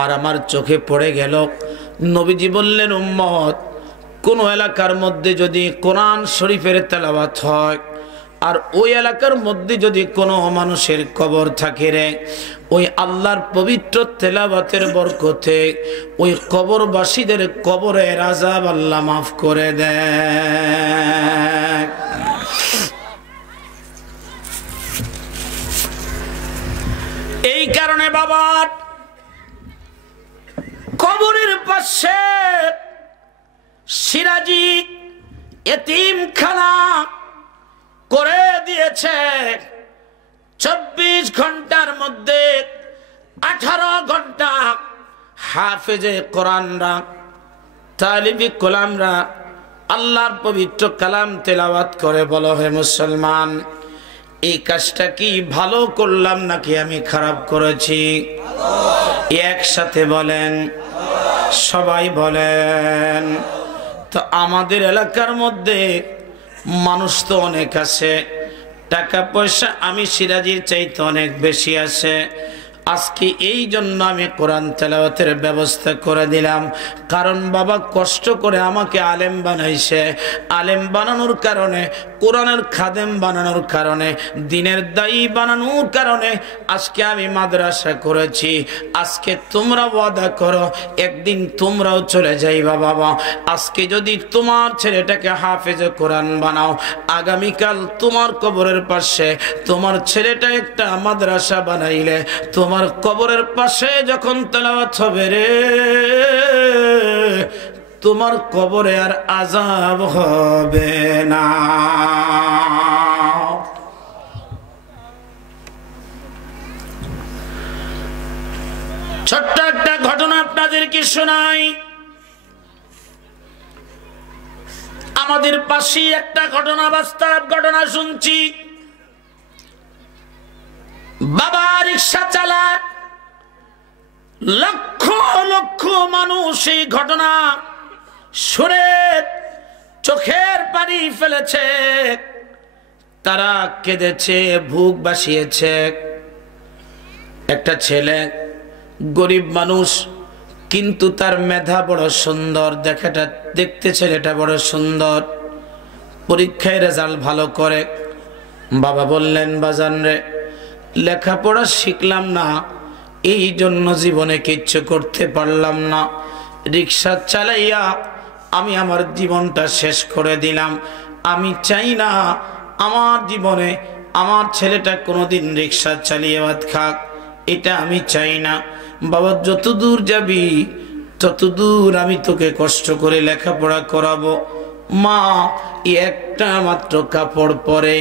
আর আমার চোখে পড়ে গেল নবীজি বললেন, উম্মত, কোন এলাকার মধ্যে যদি কোরআন শরীফের তেলাওয়াত হয়, আর ওই এলাকার মধ্যে যদি কোনো মানুষের কবর থাকে রে, ওই আল্লাহর পবিত্র তেলাওয়াতের বরকতে ওই কবরবাসীদের কবরের আযাব আল্লাহ মাফ করে দেয়। এই কারণে বাবা কবরের পাশে সিরাজি এতিমখানা করে দিয়েছে। 24 ঘন্টার মধ্যে 18 ঘন্টা হাফেজে কোরআনরা, তালিবি কোলামরা আল্লাহর পবিত্র কালাম তেলাওয়াত করে। বলো হে মুসলমান, এই কাজটা কি ভালো করলাম নাকি আমি খারাপ করেছি? একসাথে বলেন, সবাই বলেন। তো আমাদের এলাকার মধ্যে মানুষ তো অনেক আছে, টাকা পয়সা আমি সিরাজির চাইতে অনেক বেশি আছে। আজকে এই জন্য আমি কোরআন তেলাওয়াতের ব্যবস্থা করে দিলাম, কারণ বাবা কষ্ট করে আমাকে আলেম বানাইছে। আলেম বানানোর কারণে, কোরআনের খাদেম বানানোর কারণে, দিনের দায়ী বানানোর কারণে আজকে আমি মাদ্রাসা করেছি। আজকে তোমরা ওয়াদা করো, একদিন তোমরাও চলে যাইবা বাবা। আজকে যদি তোমার ছেলেটাকে হাফেজে কোরআন বানাও, আগামীকাল তোমার কবরের পাশে তোমার ছেলেটা একটা মাদ্রাসা বানাইলে, তোমার কবরের পাশে যখন তেলাওয়াত হবে রে, তোমার কবরে আর আযাব হবে না। ছোট্ট একটা ঘটনা আপনাদেরকে শোনাই। আমাদের পাশেই একটা ঘটনা, বাস্তব ঘটনা শুনছি। বাবা রিক্সা চালায়, লক্ষ লক্ষ মানুষ এই ঘটনা শুনে চোখের পানি ফেলেছে, তারা কেঁদেছে, বুক বাসিয়েছে। একটা ছেলে গরিব মানুষ, কিন্তু তার মেধা বড় সুন্দর, দেখতে ছেলেটা বড় সুন্দর, পরীক্ষায় রেজাল্ট ভালো করে। বাবা বললেন, বাজান রে, লেখাপড়া শিখলাম না, এই জন্য জীবনে কিচ্ছু করতে পারলাম না, রিক্সা চালাইয়া আমি আমার জীবনটা শেষ করে দিলাম। আমি চাই না আমার জীবনে আমার ছেলেটা কোনোদিন রিক্সা চালিয়ে ভাত খাক, এটা আমি চাই না। বাবা, যতদূর যাবি ততদূর আমি তোকে কষ্ট করে লেখাপড়া করাবো। মা একটা মাত্র কাপড় পরে,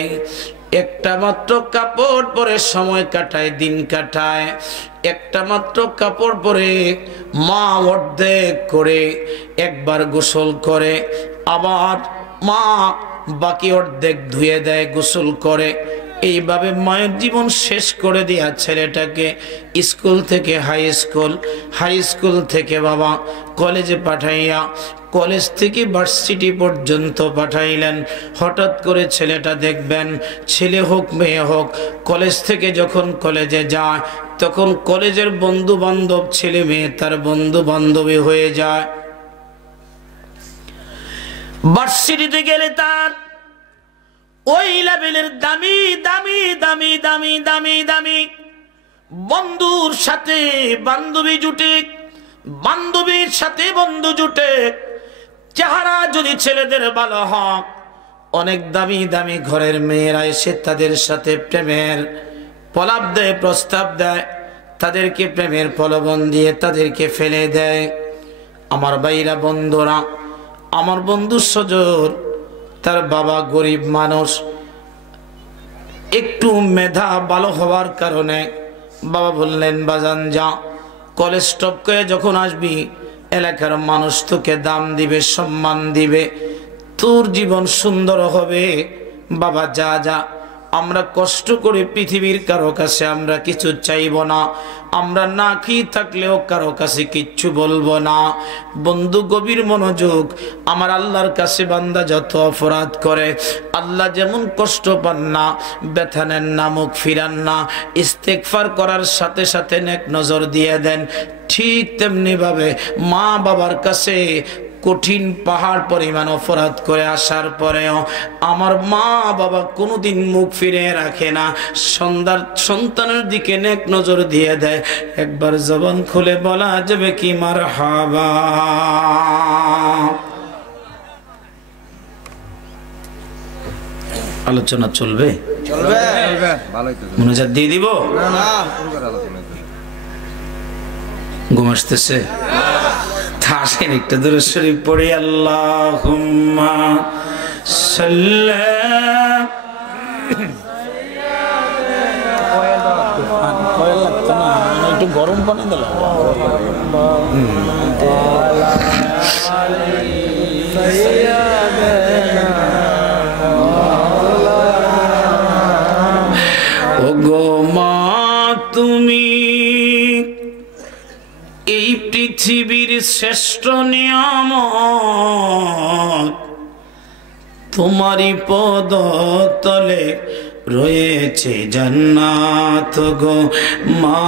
একটা মাত্র কাপড় পরে সময় কাটায়, দিন কাটায়। একটা মাত্র কাপড় পরে মা অর্ধেক করে একবার গোসল করে, আবার মা বাকি অর্ধেক ধুয়ে দেয়, গোসল করে। এইভাবে মায়ের জীবন শেষ করে দিয়া ছেলেটাকে স্কুল থেকে হাই স্কুল, হাই স্কুল থেকে বাবা কলেজে পাঠাইয়া, কলেজ থেকে ভার্সিটি পর্যন্ত পাঠাইলেন। হঠাৎ করে ছেলেটা দেখবেন, ছেলে হোক মেয়ে হোক, কলেজ থেকে যখন কলেজে যায় তখন কলেজের বন্ধু বান্ধব ছেলে মেয়ে তার বন্ধু বান্ধবী হয়ে যায়। ভার্সিটিতে গেলে তার ওই লেভেলের দামি দামি দামি দামি দামি দামি বন্ধুর সাথে বান্ধবী জুটে, বান্ধবীর সাথে বন্ধু জুটে। চেহারা যদি ছেলেদের ভালো হয়, অনেক দামি দামি ঘরের মেয়েরা এসে তাদের সাথে প্রেমের প্রলাপ দেয়, প্রস্তাব দেয়, তাদেরকে প্রেমের প্রলোভন দিয়ে তাদেরকে ফেলে দেয়। আমার ভাইরা, বন্ধুরা, আমার বন্ধু সজর, তার বাবা গরিব মানুষ, একটু মেধা ভালো হওয়ার কারণে বাবা বললেন, বাজান যা, কলেজ স্টপ করে যখন আসবি এলাকার মানুষ তোকে দাম দিবে, সম্মান দিবে, তোর জীবন সুন্দর হবে। বাবা যা যা, আমরা কষ্ট করে পৃথিবীর কারো কাছে আমরা কিছু চাইব না, আমরা না খেয়ে থাকলেও কারো কাছে কিচ্ছু বলবো না। বন্ধু গভীর মনোযোগ, আমার আল্লাহর কাছে বান্দা যত অপরাধ করে আল্লাহ যেমন কষ্ট পান না, ব্যথা নেন না, মুখ ফিরান না, ইস্তেগফার করার সাথে সাথে নেক নজর দিয়ে দেন, ঠিক তেমনি ভাবে মা বাবার কাছে কঠিন পাহাড় পরিমাণ অপরাধ করে আসার পরেও আমার মা বাবা কোনোদিন মুখ ফিরে রাখে না, সন্তানের দিকে নেক নজর দিয়ে দেয়। একবার জবান খুলে বলা যাবে কি মারহাবা। আলোচনা চলবে, মনোজাত দিয়ে দিব, ঘুম আসতেছে? আসেন একটু দুরূদ শরীফ পড়ি। আল্লাহুম্মা সাল্লি একটু গরম পানি দিলাম। ও গো মা, তুমি এই পৃথিবীর শ্রেষ্ঠ নিয়ামত, তোমারই পদ তলে রয়েছে জান্নাত। গো মা,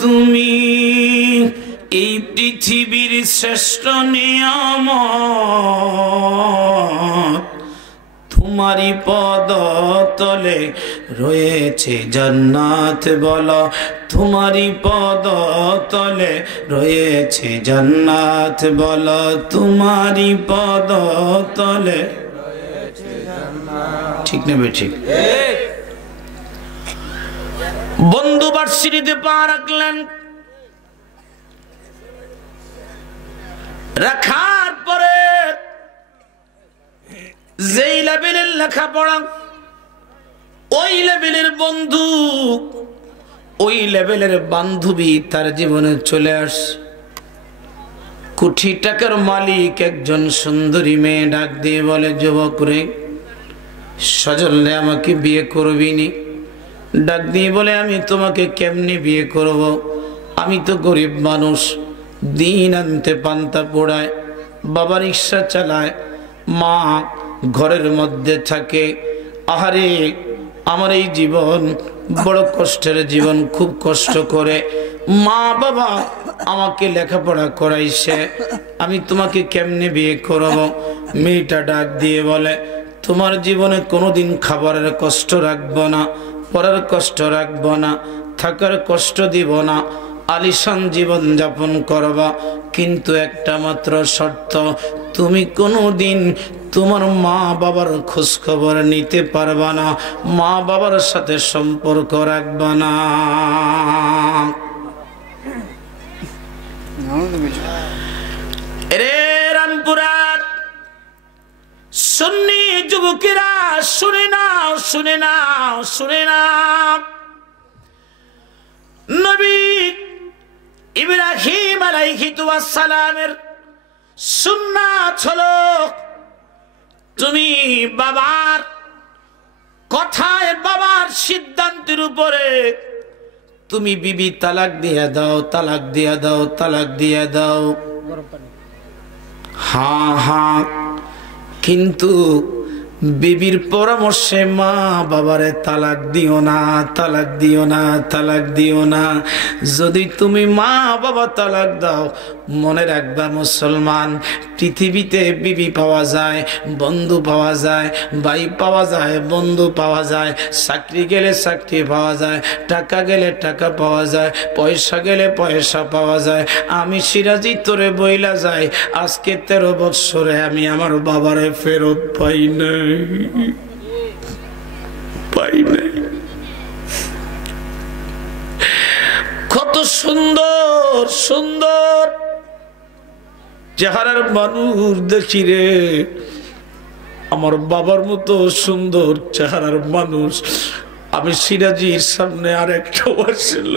তুমি এই পৃথিবীর শ্রেষ্ঠ নিয়ামত, তোমারই পদ তলে রয়েছে জান্নাত। বলো, তোমারই পদ তলে রয়েছে জান্নাত। বলো, তোমারই পদ তলে রয়েছে জান্নাত। ঠিক নেবে? ঠিক। বন্ধু ভার্সিটিতে পা রাখলেন, রাখার পরে যেই লেভেলের লেখাপড়া, ওই লেভেলের বন্ধু, ওই লেভেলের বান্ধবী তার জীবনে চলে আসে। কোটি টাকার মালিক একজন সুন্দরী মেয়ে ডাক দিয়ে বলে, যুবক রে, সজলে আমাকে বিয়ে করবি নি? ডাক দিয়ে বলে, আমি তোমাকে কেমনি বিয়ে করব? আমি তো গরিব মানুষ, দিন আনতে পান্তা পোড়ায়, বাবা রিক্সা চালায়, মা ঘরের মধ্যে থাকে। আহারে, আমার এই জীবন বড় কষ্টের জীবন, খুব কষ্ট করে মা বাবা আমাকে লেখাপড়া করাইছে, আমি তোমাকে কেমনে বিয়ে করব? মেয়েটা ডাক দিয়ে বলে, তোমার জীবনে কোনোদিন খাবারের কষ্ট রাখবো না, পড়ার কষ্ট রাখবো না, থাকার কষ্ট দিব না, আলিশান জীবন যাপন করবা, কিন্তু একটা মাত্র শর্ত, তুমি কোনোদিন তোমার মা বাবার খোঁজ খবর নিতে পারবা না, মা বাবার সাথে সম্পর্ক রাখবা না। রে রামপুরার সুন্নি যুবকেরা শুনে নাও, শুনে নাও, শুনে নাও। নবী ইব্রাহিম আলাইহিস সালামের সুন্নাত হলো, তুমি বাবার কথায়, বাবার সিদ্ধান্তের উপরে তুমি বিবি তালাক দিয়ে দাও, তালাক দিয়ে দাও, তালাক দিয়ে দাও। হ্যাঁ হ্যাঁ, কিন্তু বিবির পরামর্শে মা বাবারে তালাক দিও না, তালাক দিও না, তালাক দিও না। যদি তুমি মা বাবা তালাক দাও, মনে রাখবা মুসলমান, পৃথিবীতে বিবি পাওয়া যায়, বন্ধু পাওয়া যায়, ভাই পাওয়া যায়, বন্ধু পাওয়া যায়, চাকরি গেলে চাকরি পাওয়া যায়, টাকা গেলে টাকা পাওয়া যায়, পয়সা গেলে পয়সা পাওয়া যায়। আমি সিরাজি তোরে বইলা যাই, আজকে 13 বৎসরে আমি আমার বাবারে ফেরত পাই নাই, পাই নাই। কত সুন্দর সুন্দর চেহারার মানুষ দেখি রে, আমার বাবার মতো সুন্দর চেহারার মানুষ আমি সিরাজির সামনে আর একটা আসছিল।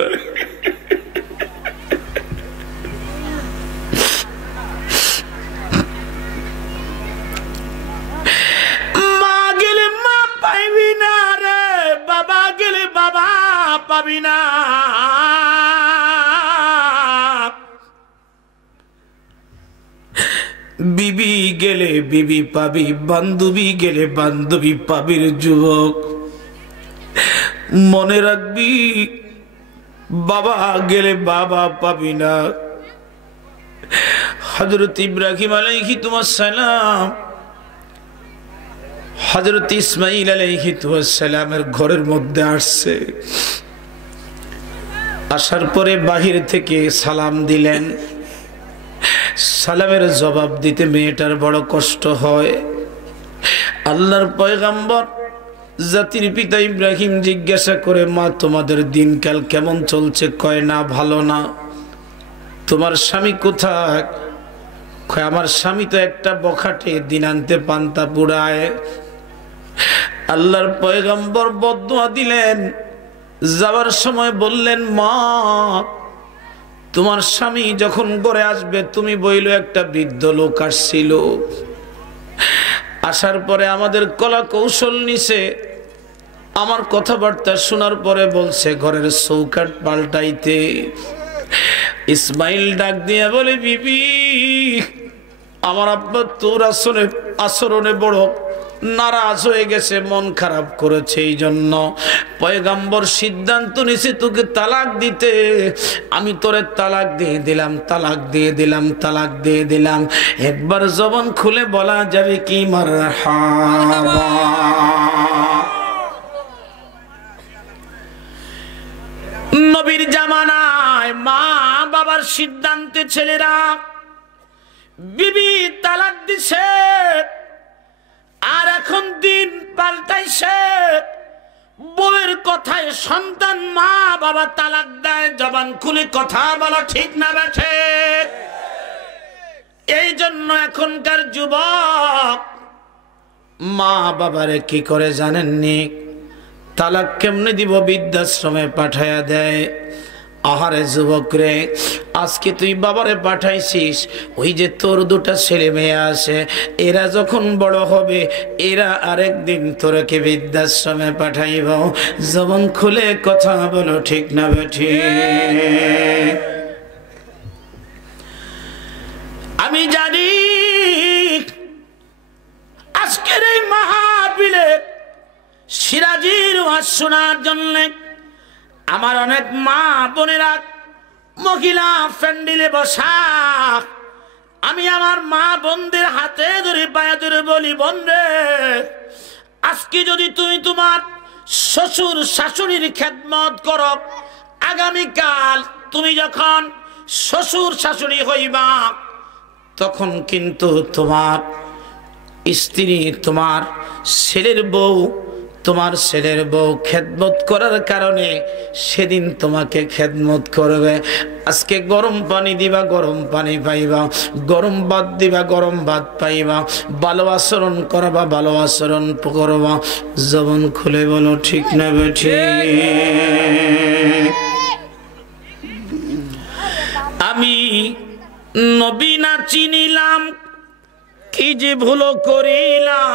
মা গেলে মা পাইবি না রে, বাবা গেলে বাবা পাবি না। বিবি গেলে বিবি পাবি, বান্ধবী গেলে বান্ধবী পাবির যুবক, মনে রাখবি বাবা গেলে বাবা পাবি না। হযরত ইব্রাহিম আলাইহিস সালাম, হযরত ইসমাঈল আলাইহিস সালামের ঘরের মধ্যে আসছে, আসার পরে বাহির থেকে সালাম দিলেন। সালামের জবাব দিতে মেয়েটার বড় কষ্ট হয়। আল্লাহর পয়গম্বর জাতির পিতা ইব্রাহিম জিজ্ঞাসা করে, মা তোমাদের দিনকাল কেমন চলছে? কয় না, ভালো না। তোমার স্বামী কোথায়? কয় আমার স্বামী তো একটা বখাটে, দিন আনতে পান্তা পুড়ায়। আল্লাহর পয়গম্বর বদদুয়া দিলেন, যাওয়ার সময় বললেন, মা তোমার স্বামী যখন ঘরে আসবে তুমি বইল একটা বৃদ্ধ লোক আসছিল, আসার পরে আমাদের কলা কৌশল নিছে, আমার কথাবার্তা শোনার পরে বলছে ঘরের চৌকাট পাল্টাইতে। ইসমাইল ডাক দিয়ে বলে, বিবি আমার আব্বা তোর আচরণে বড় নারাজ হয়ে গেছে, মন খারাপ করেছে, এই জন্য পয়গম্বর সিদ্ধান্ত নিছে তোকে তালাক দিতে। আমি তোরে তালাক দিয়ে দিলাম, তালাক দিয়ে দিলাম, তালাক দিয়ে দিলাম। একবার জবান খুলে বলা যাবে কি মারহাবা। নবীর জামানায় মা বাবার সিদ্ধান্তে ছেলেরা বিবি তালাক দিছে, আর এখন দিন পাল্টাইছে, বউয়ের কথায় সন্তান মা বাবা তালাক দেয়। জবান খুলে কথা বলা ঠিক না বেঠে? এই জন্য এখনকার যুবক মা বাবারে কি করে জানেননি? তালাক কেমনে দিব? বৃদ্ধাশ্রমে পাঠায়া দেয়। আহারে যুবক রে, আজকে তুই বাবারে পাঠাইছিস, ওই যে তোর দুটা ছেলে মেয়ে আছে, এরা যখন বড় হবে এরা আরেকদিন তোরকে বৃদ্ধাশ্রমে পাঠাইব। জবান খুলে কথা বলো ঠিক না বেঠি? আমি জানি আজকের এই মাহফিলে সিরাজির ওয়াজ শোনার জন্য আমার অনেক মা বোনেরা মহিলা প্যান্ডেলে বসা, আমি আমার মা বোনদের হাতে ধরে পায়ে ধরে বলি, বোন রে, আজকে যদি তুমি তোমার শ্বশুর শাশুড়ির খেদমত করো, আগামীকাল তুমি যখন শ্বশুর শাশুড়ি হইবা তখন কিন্তু তোমার স্ত্রী, তোমার ছেলের বউ, তোমার ছেলের বউ খেদমত করার কারণে সেদিন তোমাকে খেদমত করবে। আজকে গরম পানি দিবা, গরম পানি পাইবা, গরম ভাত দিবা, গরম ভাত পাইবা, ভালো আচরণ করবা, ভালো আচরণ করবা। জবান খুলে বলো ঠিক না বেঠিক? আমি নবী না চিনিলাম, কি যে ভুল করিলাম।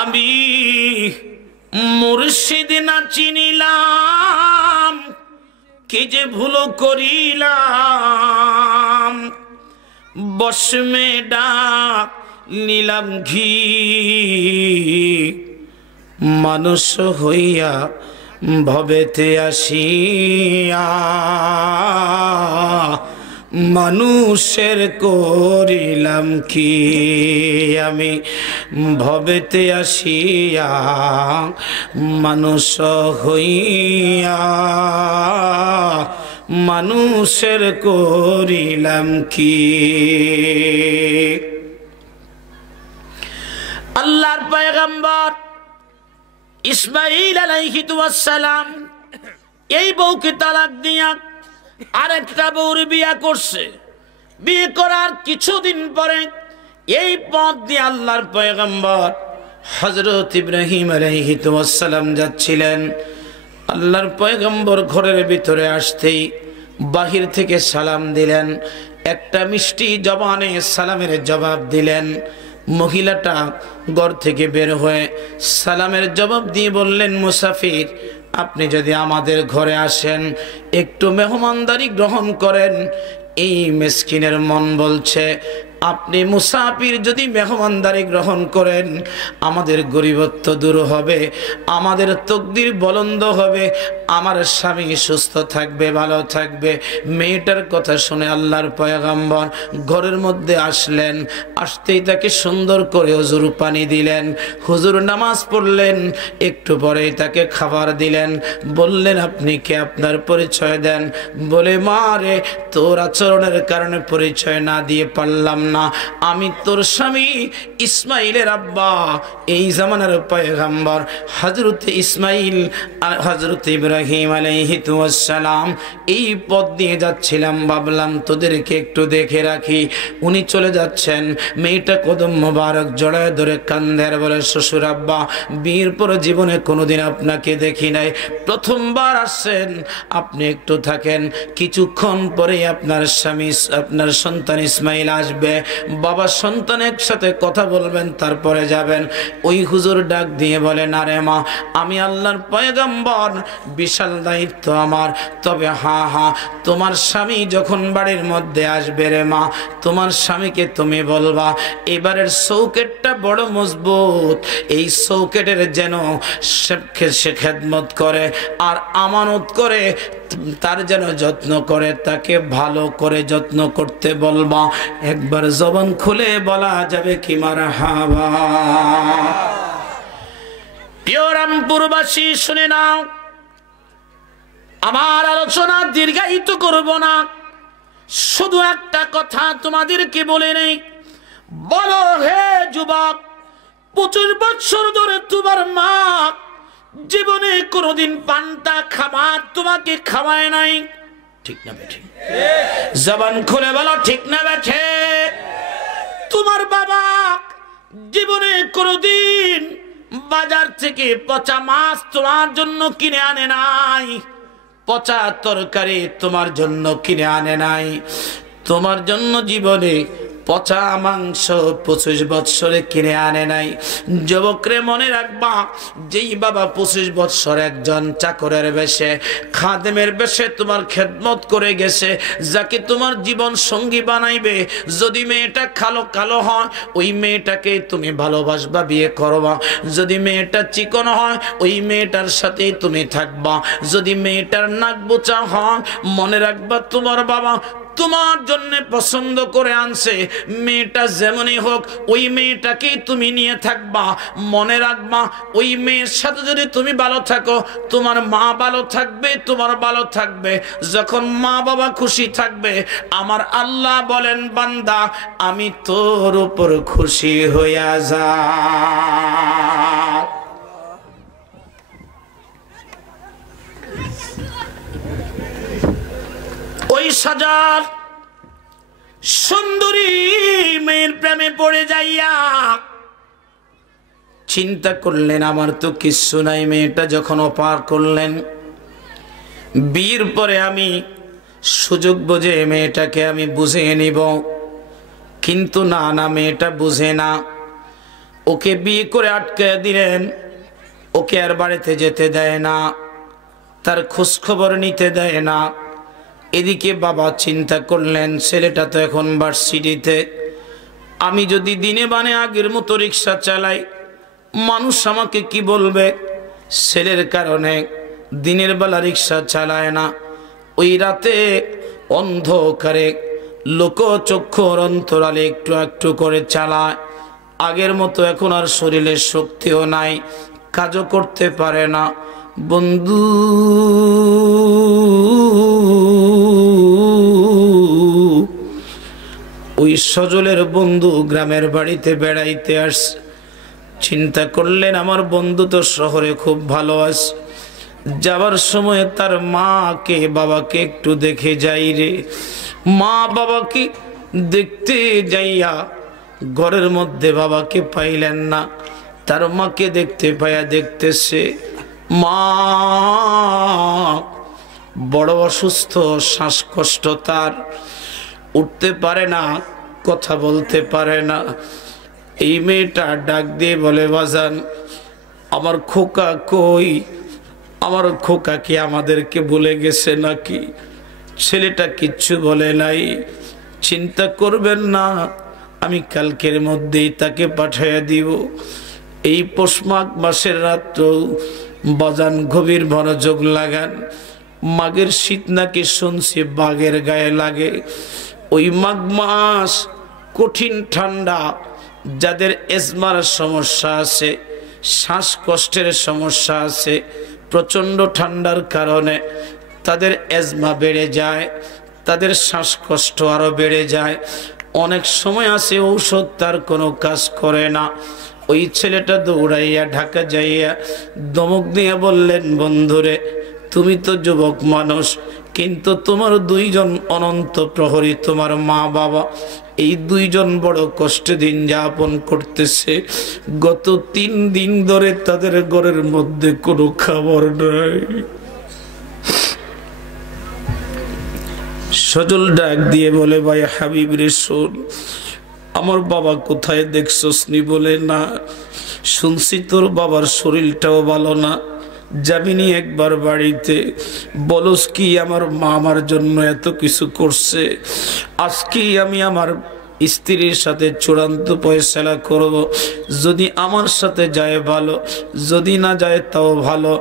আমি মুর্শিদ না চিনিলাম, কি যে ভুল করিলাম। বসমে ডাক নিলাম ঘি, মানুষ হইয়া ভবেতে আসিয়া, মানুষের করিলাম কি আমি ভবেতে আসিয়া, মানুষ হইয়া মানুষের করিলাম কি। আল্লাহর পয়গম্বর ইসমাঈল আলাইহিস সালাম এই বউকে তালাক দিয়া আরেকটা বউর বিয়ে করছে। বিয়ে করার কিছুদিন পরে এই পথ দিয়ে আল্লাহর পয়গম্বর হযরত ইব্রাহিম আলাইহিস সালাম যাচ্ছিলেন। আল্লাহর পয়গম্বর ঘরের ভিতরে আসতেই বাহির থেকে সালাম দিলেন, একটা মিষ্টি জবানে সালামের জবাব দিলেন। মহিলাটা ঘর থেকে বের হয়ে সালামের জবাব দিয়ে বললেন, মুসাফির, আপনি যদি আমাদের ঘরে আসেন, একটু মেহমানদারি গ্রহণ করেন। এই মিসকিনের মন বলছে, আপনি মুসাফির যদি মেহমানদারি গ্রহণ করেন, আমাদের গরিবত্ব দূর হবে, আমাদের তকদির বলন্দ হবে, আমার স্বামী সুস্থ থাকবে, ভালো থাকবে। মেয়েটার কথা শুনে আল্লাহর পয়গম্বর ঘরের মধ্যে আসলেন। আসতেই তাকে সুন্দর করে হুজুর পানি দিলেন, হুজুর নামাজ পড়লেন, একটু পরেই তাকে খাবার দিলেন। বললেন, আপনি কে, আপনার পরিচয় দেন। বলে, মা রে, তোর আচরণের কারণে পরিচয় না দিয়ে পারলাম না, আমি তোর স্বামী ইসমাইলের আব্বা, এই জামানার পয়গম্বর হযরত ইসমাইল, হযরত ইব্রাহিম আলাইহিস সালাম এই পথ দিয়ে যাচ্ছিলাম, ভাবলাম তোদেরকে একটু দেখে রাখি। উনি চলে যাচ্ছেন, মেয়েটা কদম মোবারক জড়ায় ধরে কান্দে আর বলে, শ্বশুর আব্বা, বিয়ের পর জীবনে কোনোদিন আপনাকে দেখি নাই, প্রথমবার আসছেন, আপনি একটু থাকেন, কিছুক্ষণ পরে আপনার স্বামী, আপনার সন্তান ইসমাইল আসবে, বাবা সন্তান একসাথে কথা বলবেন, তারপরে যাবেন। ওই হুজুর ডাক দিয়ে বলে, না রে মা, আমি আল্লাহর পয়গম্বর, বিশাল দায়িত্ব আমার, তবে হ্যাঁ হ্যাঁ, তোমার স্বামী যখন বাড়ির মধ্যে আসবে রে মা, তোমার স্বামীকে তুমি বলবা এবারের চৌকেটটা বড় মজবুত, এই চৌকেটের যেন সে খেদমত করে আর আমানত করে, তার যেন যত্ন করে, তাকে ভালো করে যত্ন করতে বলবা। একবার জবান খুলে বলা যাবে কি মারহাবা? প্রিয় রামপুরবাসী, শুনে নাও, আমার আলোচনা দীর্ঘায়িত করব না, শুধু একটা কথা তোমাদেরকে বলে নেই। বলো, হে যুবক, 25 বছর ধরে তোমার মা জীবনে কোনোদিন পান্তা খাবার তোমাকে খাওয়ায় নাই, ঠিক না বেঠে? জবান খুলে বলো, ঠিক না বেঠে? তোমার বাবা জীবনে কোনোদিন বাজার থেকে পচা মাছ তোমার জন্য কিনে আনে নাই, পচা তরকারি তোমার জন্য কিনে আনে নাই, তোমার জন্য জীবনে পচা মাংস 25 বৎসরে কিনে আনে নাই। যুবকরে মনে রাখবা, যেই বাবা 25 বৎসর একজন চাকরের বেশে, খাদেমের বেশে তোমার খেদমত করে গেছে, যাকে তোমার জীবন সঙ্গী বানাইবে, যদি মেয়েটা কালো কালো হয় ওই মেয়েটাকে তুমি ভালোবাসবা, বিয়ে করবা। যদি মেয়েটা চিকন হয় ওই মেয়েটার সাথে তুমি থাকবা। যদি মেয়েটার নাক বোচা হয় মনে রাখবা তোমার বাবা তোমার জন্য পছন্দ করে আনছে, মেয়েটা যেমনই হোক ওই মেয়েটাকেই তুমি নিয়ে থাকবা। মনে রাখবা ওই মেয়ের সাথে যদি তুমি ভালো থাকো তোমার মা ভালো থাকবে, তোমার ভালো থাকবে। যখন মা বাবা খুশি থাকবে, আমার আল্লাহ বলেন বান্দা আমি তোর উপর খুশি হইয়া যা। ওই সাজার সুন্দরী মেয়ের প্রেমে পড়ে যাইয়া চিন্তা করলেন আমার তো কিচ্ছু নাই। মেয়েটা যখন অপার করলেন, বিয়ের পরে আমি সুযোগ বুঝে মেয়েটাকে আমি বুঝিয়ে নিব, কিন্তু না না মেয়েটা বুঝে না। ওকে বিয়ে করে আটকে দিলেন, ওকে আর বাড়িতে যেতে দেয় না, তার খোঁজ খবর নিতে দেয় না। এদিকে বাবা চিন্তা করলেন ছেলেটা তো এখন ভার্সিটিতে, আমি যদি দিনে বানে আগের মতো রিক্সা চালাই মানুষ আমাকে কি বলবে। ছেলের কারণে দিনের বেলা রিক্সা চালায় না, ওই রাতে অন্ধকারে লোকচক্ষুর অন্তরালে একটু একটু করে চালায়। আগের মতো এখন আর শরীরের শক্তিও নাই, কাজও করতে পারে না। বন্ধু ওই সজলের বন্ধু গ্রামের বাড়িতে বেড়াইতে আসছে। চিন্তা করলেন আমার বন্ধু তো শহরে খুব ভালো আছে, যাবার সময় তার মাকে বাবাকে একটু দেখে যাই রে। মা বাবাকে দেখতে যাইয়া ঘরের মধ্যে বাবাকে পাইলেন না, তার মাকে দেখতে পাইয়া দেখতেছে মা বড় অসুস্থ, শ্বাসকষ্ট, তার উঠতে পারে না, কথা বলতে পারে না। এই মেয়েটা ডাক দিয়ে বলে বাজান আমার খোকা কই, আমার খোকা কি আমাদেরকে ভুলে গেছে নাকি? ছেলেটা কিচ্ছু বলে নাই। চিন্তা করবেন না, আমি কালকের মধ্যেই তাকে পাঠাইয়া দিব। এই পৌষ মাঘ মাসের রাত্র বাজান গভীর মনোযোগ লাগান। মাঘের শীত নাকি শুনছি বাঘের গায়ে লাগে। ওই মাঘ মাস কঠিন ঠান্ডা, যাদের এজমার সমস্যা আছে, শ্বাসকষ্টের সমস্যা আছে, প্রচণ্ড ঠান্ডার কারণে তাদের এজমা বেড়ে যায়, তাদের শ্বাসকষ্ট আরো বেড়ে যায়। অনেক সময় আছে ঔষধ তার কোনো কাজ করে না। ওই ছেলেটা দৌড়াইয়া ঢাকা যাইয়া দমক দিয়ে বললেন বন্ধুরে তুমি তো যুবক মানুষ, কিন্তু তোমার দুইজন অনন্ত প্রহরী তোমার মা বাবা, এই দুইজন বড় কষ্টে দিন যাপন করতেছে। গত 3 দিন ধরে তাদের ঘরের মধ্যে কোনো খাবার নাই। সজল ডাক দিয়ে বলে ভাই হাবিব রে শোন, আমার বাবা কোথায় দেখছস নি? বলে না, শুনছি তোর বাবার শরীরটাও ভালো না, যাবিনি একবার বাড়িতে? বলস কি আমার মা আমার জন্য এত কিছু করছে, আজকেই আমি আমার স্ত্রীর সাথে চূড়ান্ত ফয়সালা করব। যদি আমার সাথে যায় ভালো, যদি না যায় তাও ভালো,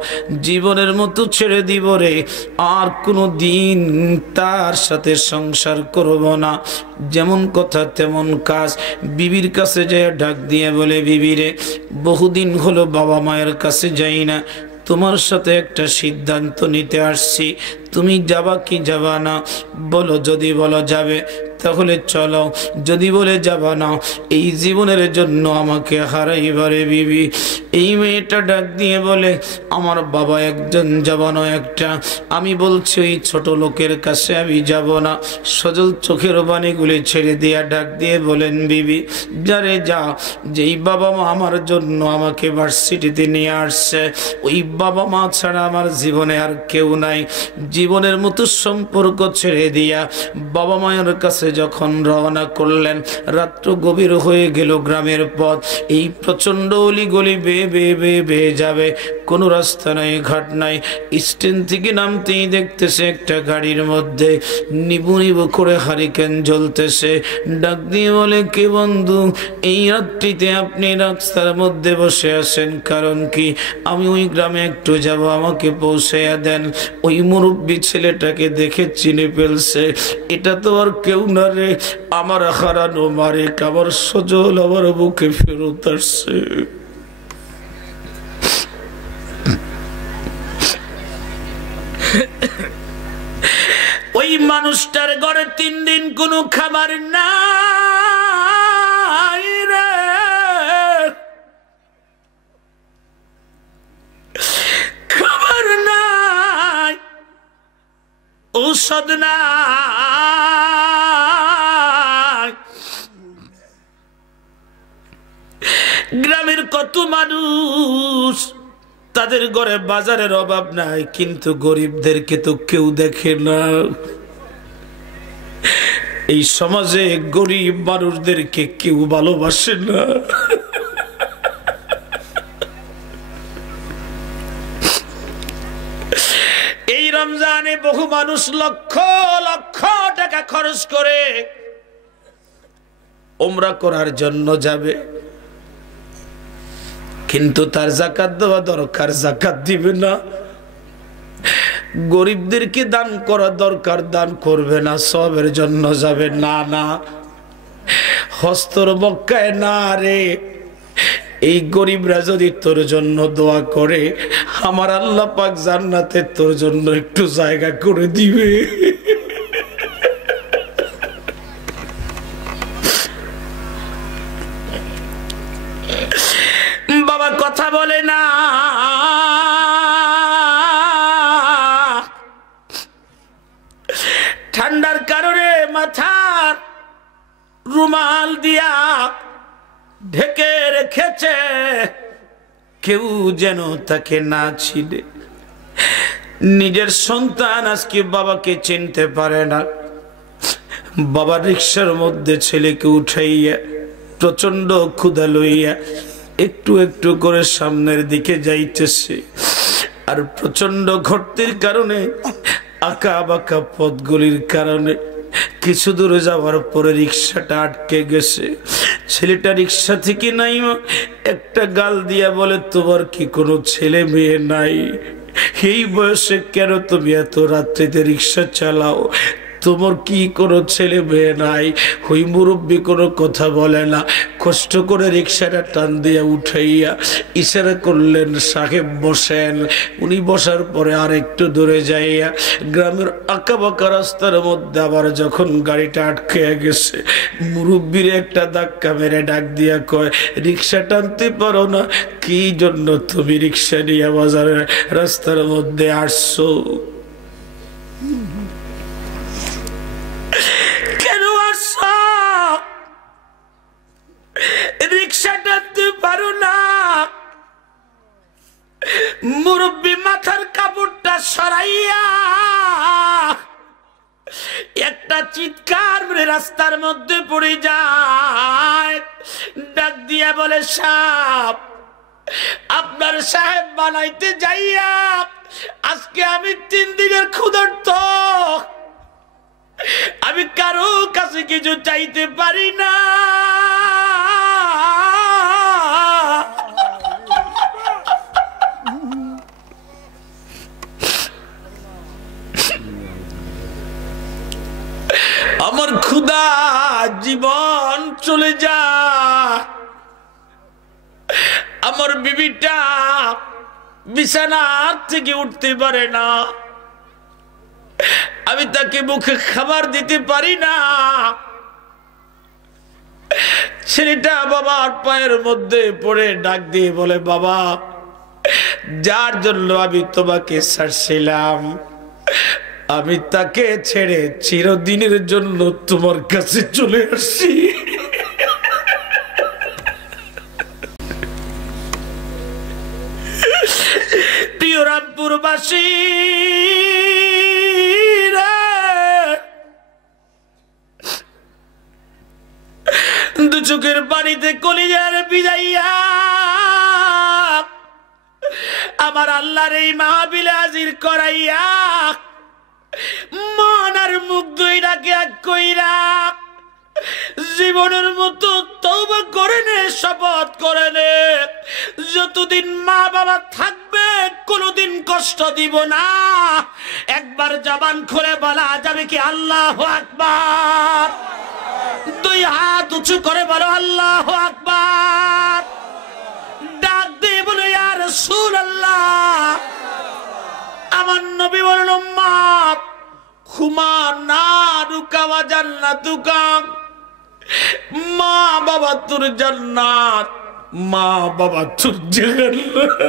জীবনের মতো ছেড়ে দিব রে, আর কোনো দিন তার সাথে সংসার করব না। যেমন কথা তেমন কাজ। বিবির কাছে যায় ডাক দিয়ে বলে বিবি রে বহুদিন হলো বাবা মায়ের কাছে যাই না, তোমার সাথে একটা সিদ্ধান্ত নিতে আসছি, তুমি যাবা কি যাবা না? বলো, যদি বলো যাবে তাহলে চলো, যদি বলে যাবা না এই জীবনের জন্য আমাকে হারাইবারে বিবি। এই মেয়েটা ডাক দিয়ে বলে আমার বাবা একজন, যাব না একটা, আমি বলছি ওই ছোট লোকের কাছে আমি যাব না। সজল চোখের বাণীগুলি ছেড়ে দিয়া ডাক দিয়ে বলেন বিবি যারে যা, যেই বাবা মা আমার জন্য আমাকে ভার্সিটিতে নিয়ে আসছে, ওই বাবা মা ছাড়া আমার জীবনে আর কেউ নাই। জীবনের মতো সম্পর্ক ছেড়ে দিয়া বাবা মায়ের কাছে যখন রওনা করলেন, রাত্র গভীর হয়ে গেল। গ্রামের পথ এই প্রচন্ড অলিগলি বেয়ে বেয়ে বেয়ে বেয়ে যাবে, কোনো রাস্তা নাই, ঘাট নাই। স্টেশন থেকে নামতেই দেখতেছে একটা গাড়ির মধ্যে নিবু নিবু করে হারিকেন জ্বলতেছে। ডাক দিয়ে বলে, কে বন্ধু, এই রাত্রিতে আপনি রাস্তার মধ্যে বসে আছেন, কারণ কি? আমি ওই গ্রামে একটু যাব, আমাকে পৌঁছাইয়া দেন। ওই মুরব্বী ছেলেটাকে দেখে চিনে ফেলছে, এটা তো আর কেউ না রে, আমার হারানো মালিক, আমার সজল আমার বুকে ফেরত আসছে। ওই মানুষটার ঘরে 3 দিন কোনো খাবার নাই রে, খাবার নাই, ঔষধ নাই। গ্রামের কত মানুষ, তাদের ঘরে বাজারের অভাব নাই, কিন্তু গরিবদেরকে তো কেউ দেখে না। এই সমাজে গরিব মানুষদেরকে কেউ ভালোবাসে না। এই রমজানে বহু মানুষ লক্ষ লক্ষ টাকা খরচ করে উমরা করার জন্য যাবে, কিন্তু তার যাকাত দেওয়া দরকার, যাকাত দিবে না। গরিবদেরকে দান করা দরকার, দান করবে না, সবের জন্য যাবে না। না, হস্তর মক্কায় না রে। এই গরিবরা যদি তোর জন্য দোয়া করে, আমার আল্লাহ পাক জান্নাতে তোর জন্য একটু জায়গা করে দিবে। বাবা কথা বলে না, ঠান্ডার কারণে মাথার রুমাল দিয়া ঢেকে রেখেছে, কেউ যেন তাকে না ছিঁড়ে। নিজের সন্তান আজকে বাবাকে চিনতে পারে না। বাবা রিক্সার মধ্যে ছেলেকে উঠাইয়া প্রচন্ড ক্ষুধা লইয়া একটু একটু করে সামনের দিকে যাইতেছে, আর প্রচন্ড ঘর্তির কারণে, আঁকা বাঁকা পথগুলির কারণে কিছু দূরে যাওয়ার পরে রিক্সাটা আটকে গেছে। ছেলেটা রিক্সা থেকে নাই একটা গাল দিয়া বলে, তোমার কি কোনো ছেলে মেয়ে নাই? এই বয়সে কেন তুমি এত রাত্রিতে রিক্সা চালাও? তোমার কি কোনো ছেলে মেয়ে নাই? ওই মুরব্বী কোনো কথা বলে না, কষ্ট করে রিক্সাটা টান দিয়া উঠাইয়া ইশারা করলেন, সাহেব বসেন। উনি বসার পরে আর একটু দূরে যাইয়া গ্রামের আঁকা বাঁকা রাস্তার মধ্যে আবার যখন গাড়িটা আটকে গেছে, মুরব্বীর একটা ধাক্কা মেরে ডাক দিয়া কয়, রিক্সা টানতে পারো না? কি জন্য তুমি রিক্সা নিয়ে বাজারের রাস্তার মধ্যে আসছো? কেন আসছো? রিক্সা টানতে পারো না? মুরব্বী মাথার কাপড়টা সরাইয়া একটা চিৎকার মেরে রাস্তার মধ্যে পড়ে যায়। ডাক দিয়া বলে, সাহেব, আপনার সাহেব বানাইতে যাইয়া আজকে আমি 3 দিনের ক্ষুধার্ত, আমি কারো কাছে কিছু চাইতে পারি না। আমার ক্ষুধা, জীবন চলে যায়। আমার বিবিটা বিছানার থেকে উঠতে পারে না, আমি তাকে মুখে খাবার দিতে পারি না। ছেলেটা বাবার পায়ের মধ্যে পড়ে ডাক দিয়ে বলে, বাবা, যার জন্য আমি তোমাকে ছাড়ছিলাম, আমি তাকে ছেড়ে চিরদিনের জন্য তোমার কাছে চলে আসছি। প্রিয় রামপুরবাসী, দু চোখের পানিতে কলিজার ভিজাইয়া আমার আল্লাহর এই মাহফিলে হাজির করাইয়া মন আর মুখ দুইটাকে এক কইরা জীবনের মতো তওবা করে নে, শপথ করে নে, যতদিন মা বাবা থাকবে কোনোদিন কষ্ট দিব না। একবার জবান খুলে বলা যাবে কি আল্লাহু আকবার? দুই হাত উঁচু করে বলো আল্লাহু আকবার। ডাক দিয়ে বলো ইয়া রাসূলুল্লাহ। আমার নবী বলেন উম্মত খুমা না রুকাওয়া জান্নাতুকা, মা বাবা তোর জান্নাত, মা বাবা তোর জান্নাত।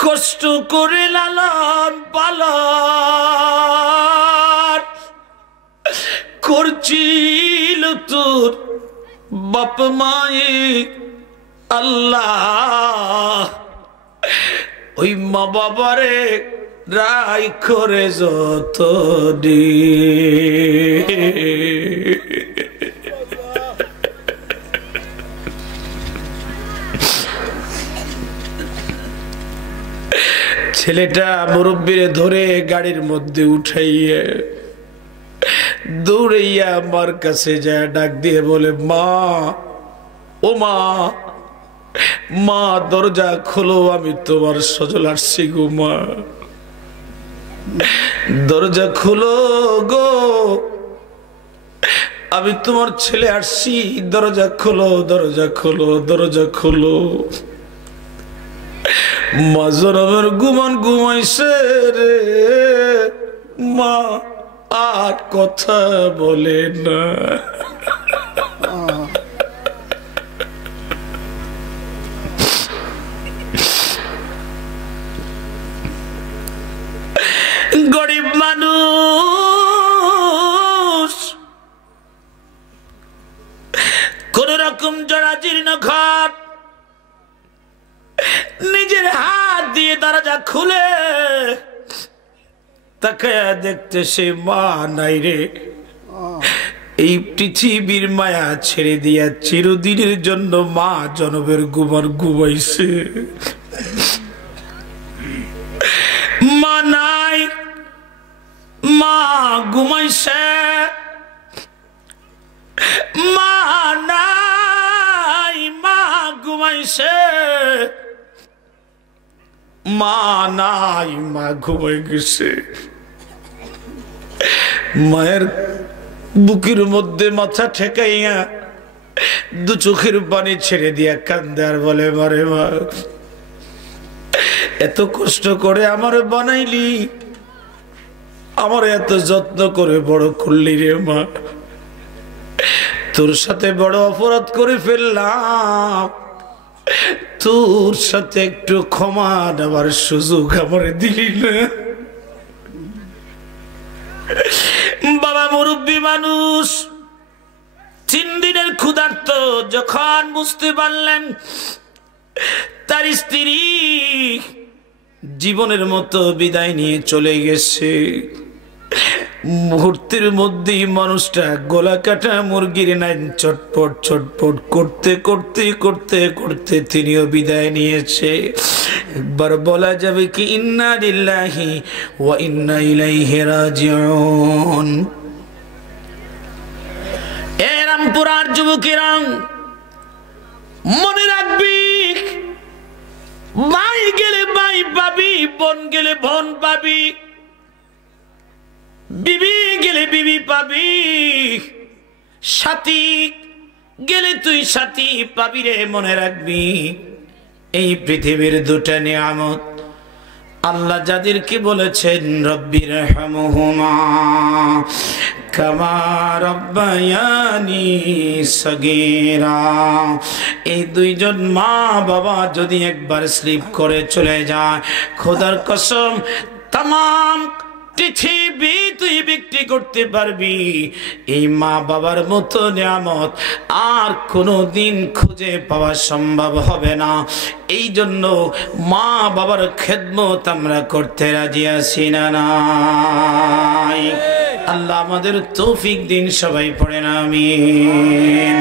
কষ্ট করে লালন পালন করছিল তোর বাপ মায়ে আল্লাহ, ওই মা বাবারে রাই করে যত ছেলেটা মুরব্বিরে ধরে গাড়ির মধ্যে উঠাইয়া দৌড়াইয়া আমার কাছে যায়, ডাক দিয়ে বলে মা, ও মা, মা দরজা খোলো, আমি তোমার সজল আসছি গো মা, দরজা খোলো গো, আমি তোমার ছেলে আসছি, দরজা খোলো, দরজা খোলো, দরজা খোলো। মা জনমের ঘুমান ঘুমাইছে রে, মা আর কথা বলে না। গরিব মানুষ, কোন রকম জরাজীর্ণ ঘর, নিজের হাত দিয়ে দরজা খুলে তাকে দেখতে সে মা নাই রে। এই পৃথিবীর মায়া ছেড়ে দিয়া চিরদিনের জন্য মা জনমের ঘুমার ঘুমাইছে। মা নাই, মা ঘুমাইছে, মা নাই, মা ঘুমাইছে, মা নাই, মা ঘুমাই গেছে। মায়ের বুকের মধ্যে মাথা ঠেকাইয়া দু চোখের পানি ছেড়ে দিয়া কান্দে আর বলে মারে মা, এত কষ্ট করে আমার বানাইলি, আমার এত যত্ন করে বড় করলি রে মা, তোর সাথে বড় অপরাধ করে ফেললাম, তোর সাথে একটু ক্ষমা নেবার সুযোগ আমার দিলি না। বাবা মুরব্বী মানুষ 3 দিনের ক্ষুধার্ত যখন বুঝতে পারলেন তার স্ত্রী জীবনের মতো বিদায় নিয়ে চলে গেছে, মুহূর্তের মধ্যেই মানুষটা গলা কাটা মুরগির নাইন চটপট চটপট করতে করতে করতে করতে তিনিও বিদায় নিয়েছে। একবার বলা যাবে কি ইন্না লিল্লাহি ওয়া ইন্না ইলাইহি রাজিউন। এ রামপুরার যুবকেরা মনে রাখবি, ভাই গেলে ভাই পাবি, বোন গেলে বোন পাবি, বিবি গেলে বিবি পাবি, সাথী গেলে তুই সাথী পাবি রে। মনে রাখবি এই পৃথিবীর দুটা নিয়ামত আল্লাহ যাদেরকে বলেছেন রব্বির রহমহুমা কামা রব্বায়ানি সগীরা, এই দুইজন মা বাবা যদি একবার স্লিপ করে চলে যায়, খোদার কসম তাম পৃথিবী তুই বিক্রি করতে পারবি, এই মা বাবার মতো নিয়ামত আর কোনোদিন খুঁজে পাওয়া সম্ভব হবে না। এই জন্য মা বাবার খেদমত আমরা করতে রাজি আছি না নাই? আল্লাহ আমাদের তৌফিক দিন, সবাই পড়েন আমিন।